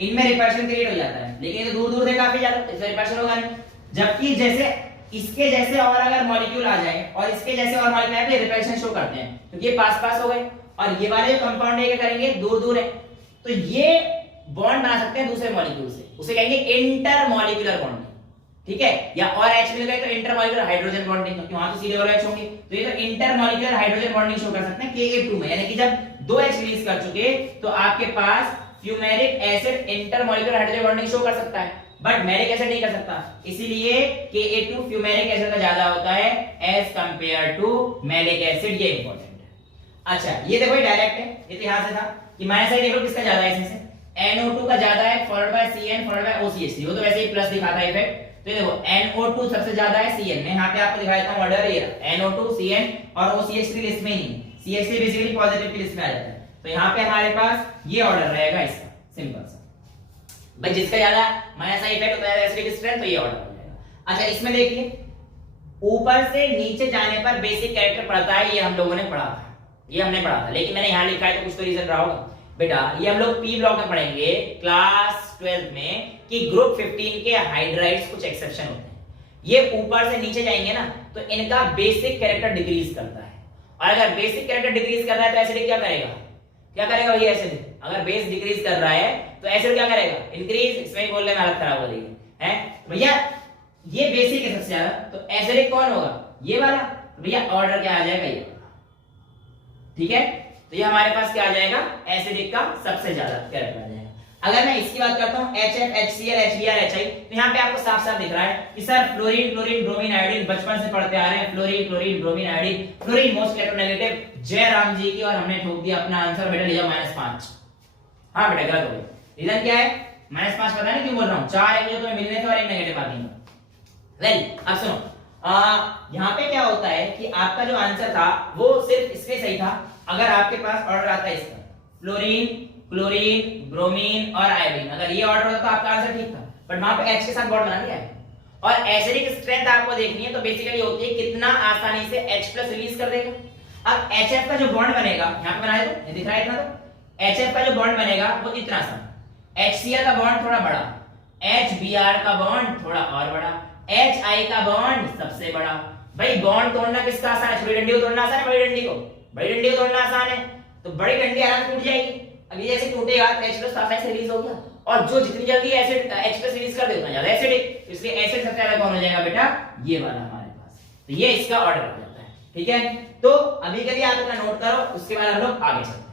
इनमें रिपल्शन क्रिएट हो जाता है, लेकिन ये दूर दूर से काफी ज्यादा, इससे रिपल्शन होगा नहीं। जबकि जैसे इसके जैसे और अगर मॉलिक्यूल आ जाए और इसके जैसे और मॉलिक्यूल आए तो रिपल्शन शो करते हैं, क्योंकि ये पास पास हो गए, और ये वाले जो कंपाउंड है क्या करेंगे, दूर दूर है, तो ये बॉन्ड बना सकते हैं दूसरे मॉलिक्यूल से, उसे कहेंगे इंटरमॉलिक्यूलर बॉन्डिंग, ठीक है। या और H मिल गए तो इंटरमॉलिक्यूलर हाइड्रोजन बॉन्डिंग, क्योंकि वहां तो सीधे और H होंगे, तो ये तो इंटरमॉलिक्यूलर हाइड्रोजन बॉन्डिंग शो कर सकते हैं Ka2 में। यानी कि जब दो H रिलीज कर चुके तो आपके पास fumaric acid intermolecular hydrogen bonding show कर सकता है, बट मैलिक एसिड नहीं कर सकता, इसीलिए Ka2 फ्यूमेरिक एसिड का ज्यादा होता है as compared to maleic acid, ये इंपॉर्टेंट है। अच्छा ये देखो ये डायरेक्ट है, ये तो यहां से था कि माइनस साइड देखो किसका ज्यादा है, इसमें से NO2 का ज्यादा है, followed by Cn, followed by OCH3, वो तो वैसे ही प्लस दिखाता है इफेक्ट। तो ये देखो NO2 सबसे ज्यादा है Cn में, यहां पे आपको दिखा देता हूं ऑर्डर, ये NO2 Cn और OCH3 लिस्ट में नहीं, CH3 बेसिकली पॉजिटिव की लिस्ट में आ जाता है, तो यहां पे हमारे पास ये ऑर्डर रहेगा इसका, सिंपल सा भाई, जिसका ज्यादा माइनस आई इफेक्ट होता है एसिडिक स्ट्रेंथ, तो ये ऑर्डर हो जाएगा। अच्छा इसमें देखिए ऊपर से नीचे जाने पर बेसिक कैरेक्टर पढ़ता है, ये हम लोगों ने पढ़ा था, ये हमने पढ़ा था, लेकिन मैंने यहां लिखा है तो कुछ तो रीजन रहा होगा बेटा। ये हम लोग पी ब्लॉक में पढ़ेंगे क्लास 12 में कि ग्रुप 15 के हाइड्राइड्स कुछ एक्सेप्शन होते हैं, ये ऊपर से नीचे जाएंगे ना तो इनका बेसिक कैरेक्टर डिक्रीज करता है, और अगर बेसिक कैरेक्टर डिक्रीज कर रहा है तो एसिड क्या करेगा, क्या करेगा ये एसिड, अगर बेस डिक्रीज कर रहा है तो एसिड क्या करेगा, इंक्रीज। इसमें ही बोलने में हालत खराब हो रही है भैया, ये बेसिक है सबसे ज्यादा, तो एसिडिक कौन होगा, ये वाला, भैया ऑर्डर क्या आ जाएगा, ये वाला, ठीक है। तो ये हमारे पास क्या आ जाएगा, एसिडिक का सबसे ज्यादा कैरेक्टर आ जाएगा। अगर मैं इसकी बात करता हूं HF, HCl, HBr, HI, तो यहाँ पे आपको साफ साफ दिख रहा है कि sir fluorine, chlorine, bromine, iodine बचपन से पढ़ते आ रहे हैं, fluorine, chlorine, bromine, iodine, fluorine most electronegative, जय राम जी की, और हमने ठोक दिया अपना आंसर, बेटा ले जाओ -5। हाँ बेटा गलत हो गया, रीजन क्या है, -5 पता नहीं क्यों बोल रहा हूँ, 4 एक जो तुम्हें मिलने थे और एक नेगेटिव मार्किंग का। वेल अब सुनो, यहाँ पे क्या होता है कि आपका जो आंसर था वो सिर्फ इसलिए सही था अगर आपके पास ऑर्डर आता है इसका फ्लोरीन, क्लोरीन, ब्रोमीन और आयोडीन, अगर ये ऑर्डर होता तो आपका आंसर ठीक था, बट वहां पे H के साथ बॉन्ड बना दिया है। और एसिडिक स्ट्रेंथ आपको देखनी है तो बेसिकली होती है कितना आसानी से H+ रिलीज कर देगा। अब HF का जो बॉन्ड बनेगा, यहाँ पे बना दो, ये दिख रहा है इतना, तो HF का जो बॉन्ड बनेगा वो इतना सा, HCl का बॉन्ड थोड़ा बड़ा, HBr का बॉन्ड थोड़ा और बड़ा, HI का बॉन्ड सबसे बड़ा। भाई बॉन्ड तोड़ना किसका आसान है, छोटी डंडी को तोड़ना आसान है, बड़ी डंडी को, बड़ी डंडी को तोड़ना आसान है, तो बड़ी डंडी आराम से टूट जाएगी। अब ये जैसे टूटेगा तो H+ आसानी से रिलीज हो गया, और जो जितनी जल्दी एसिड H+ रिलीज कर दे उतना ज्यादा एसिडिक, इसलिए एसिड सबसे ज्यादा कौन हो जाएगा बेटा, ये वाला हमारे पास, तो ये इसका ऑर्डर हो जाता है, ठीक है। तो अभी के लिए आप इतना नोट करो, उसके बाद हम लोग आगे चलते हैं।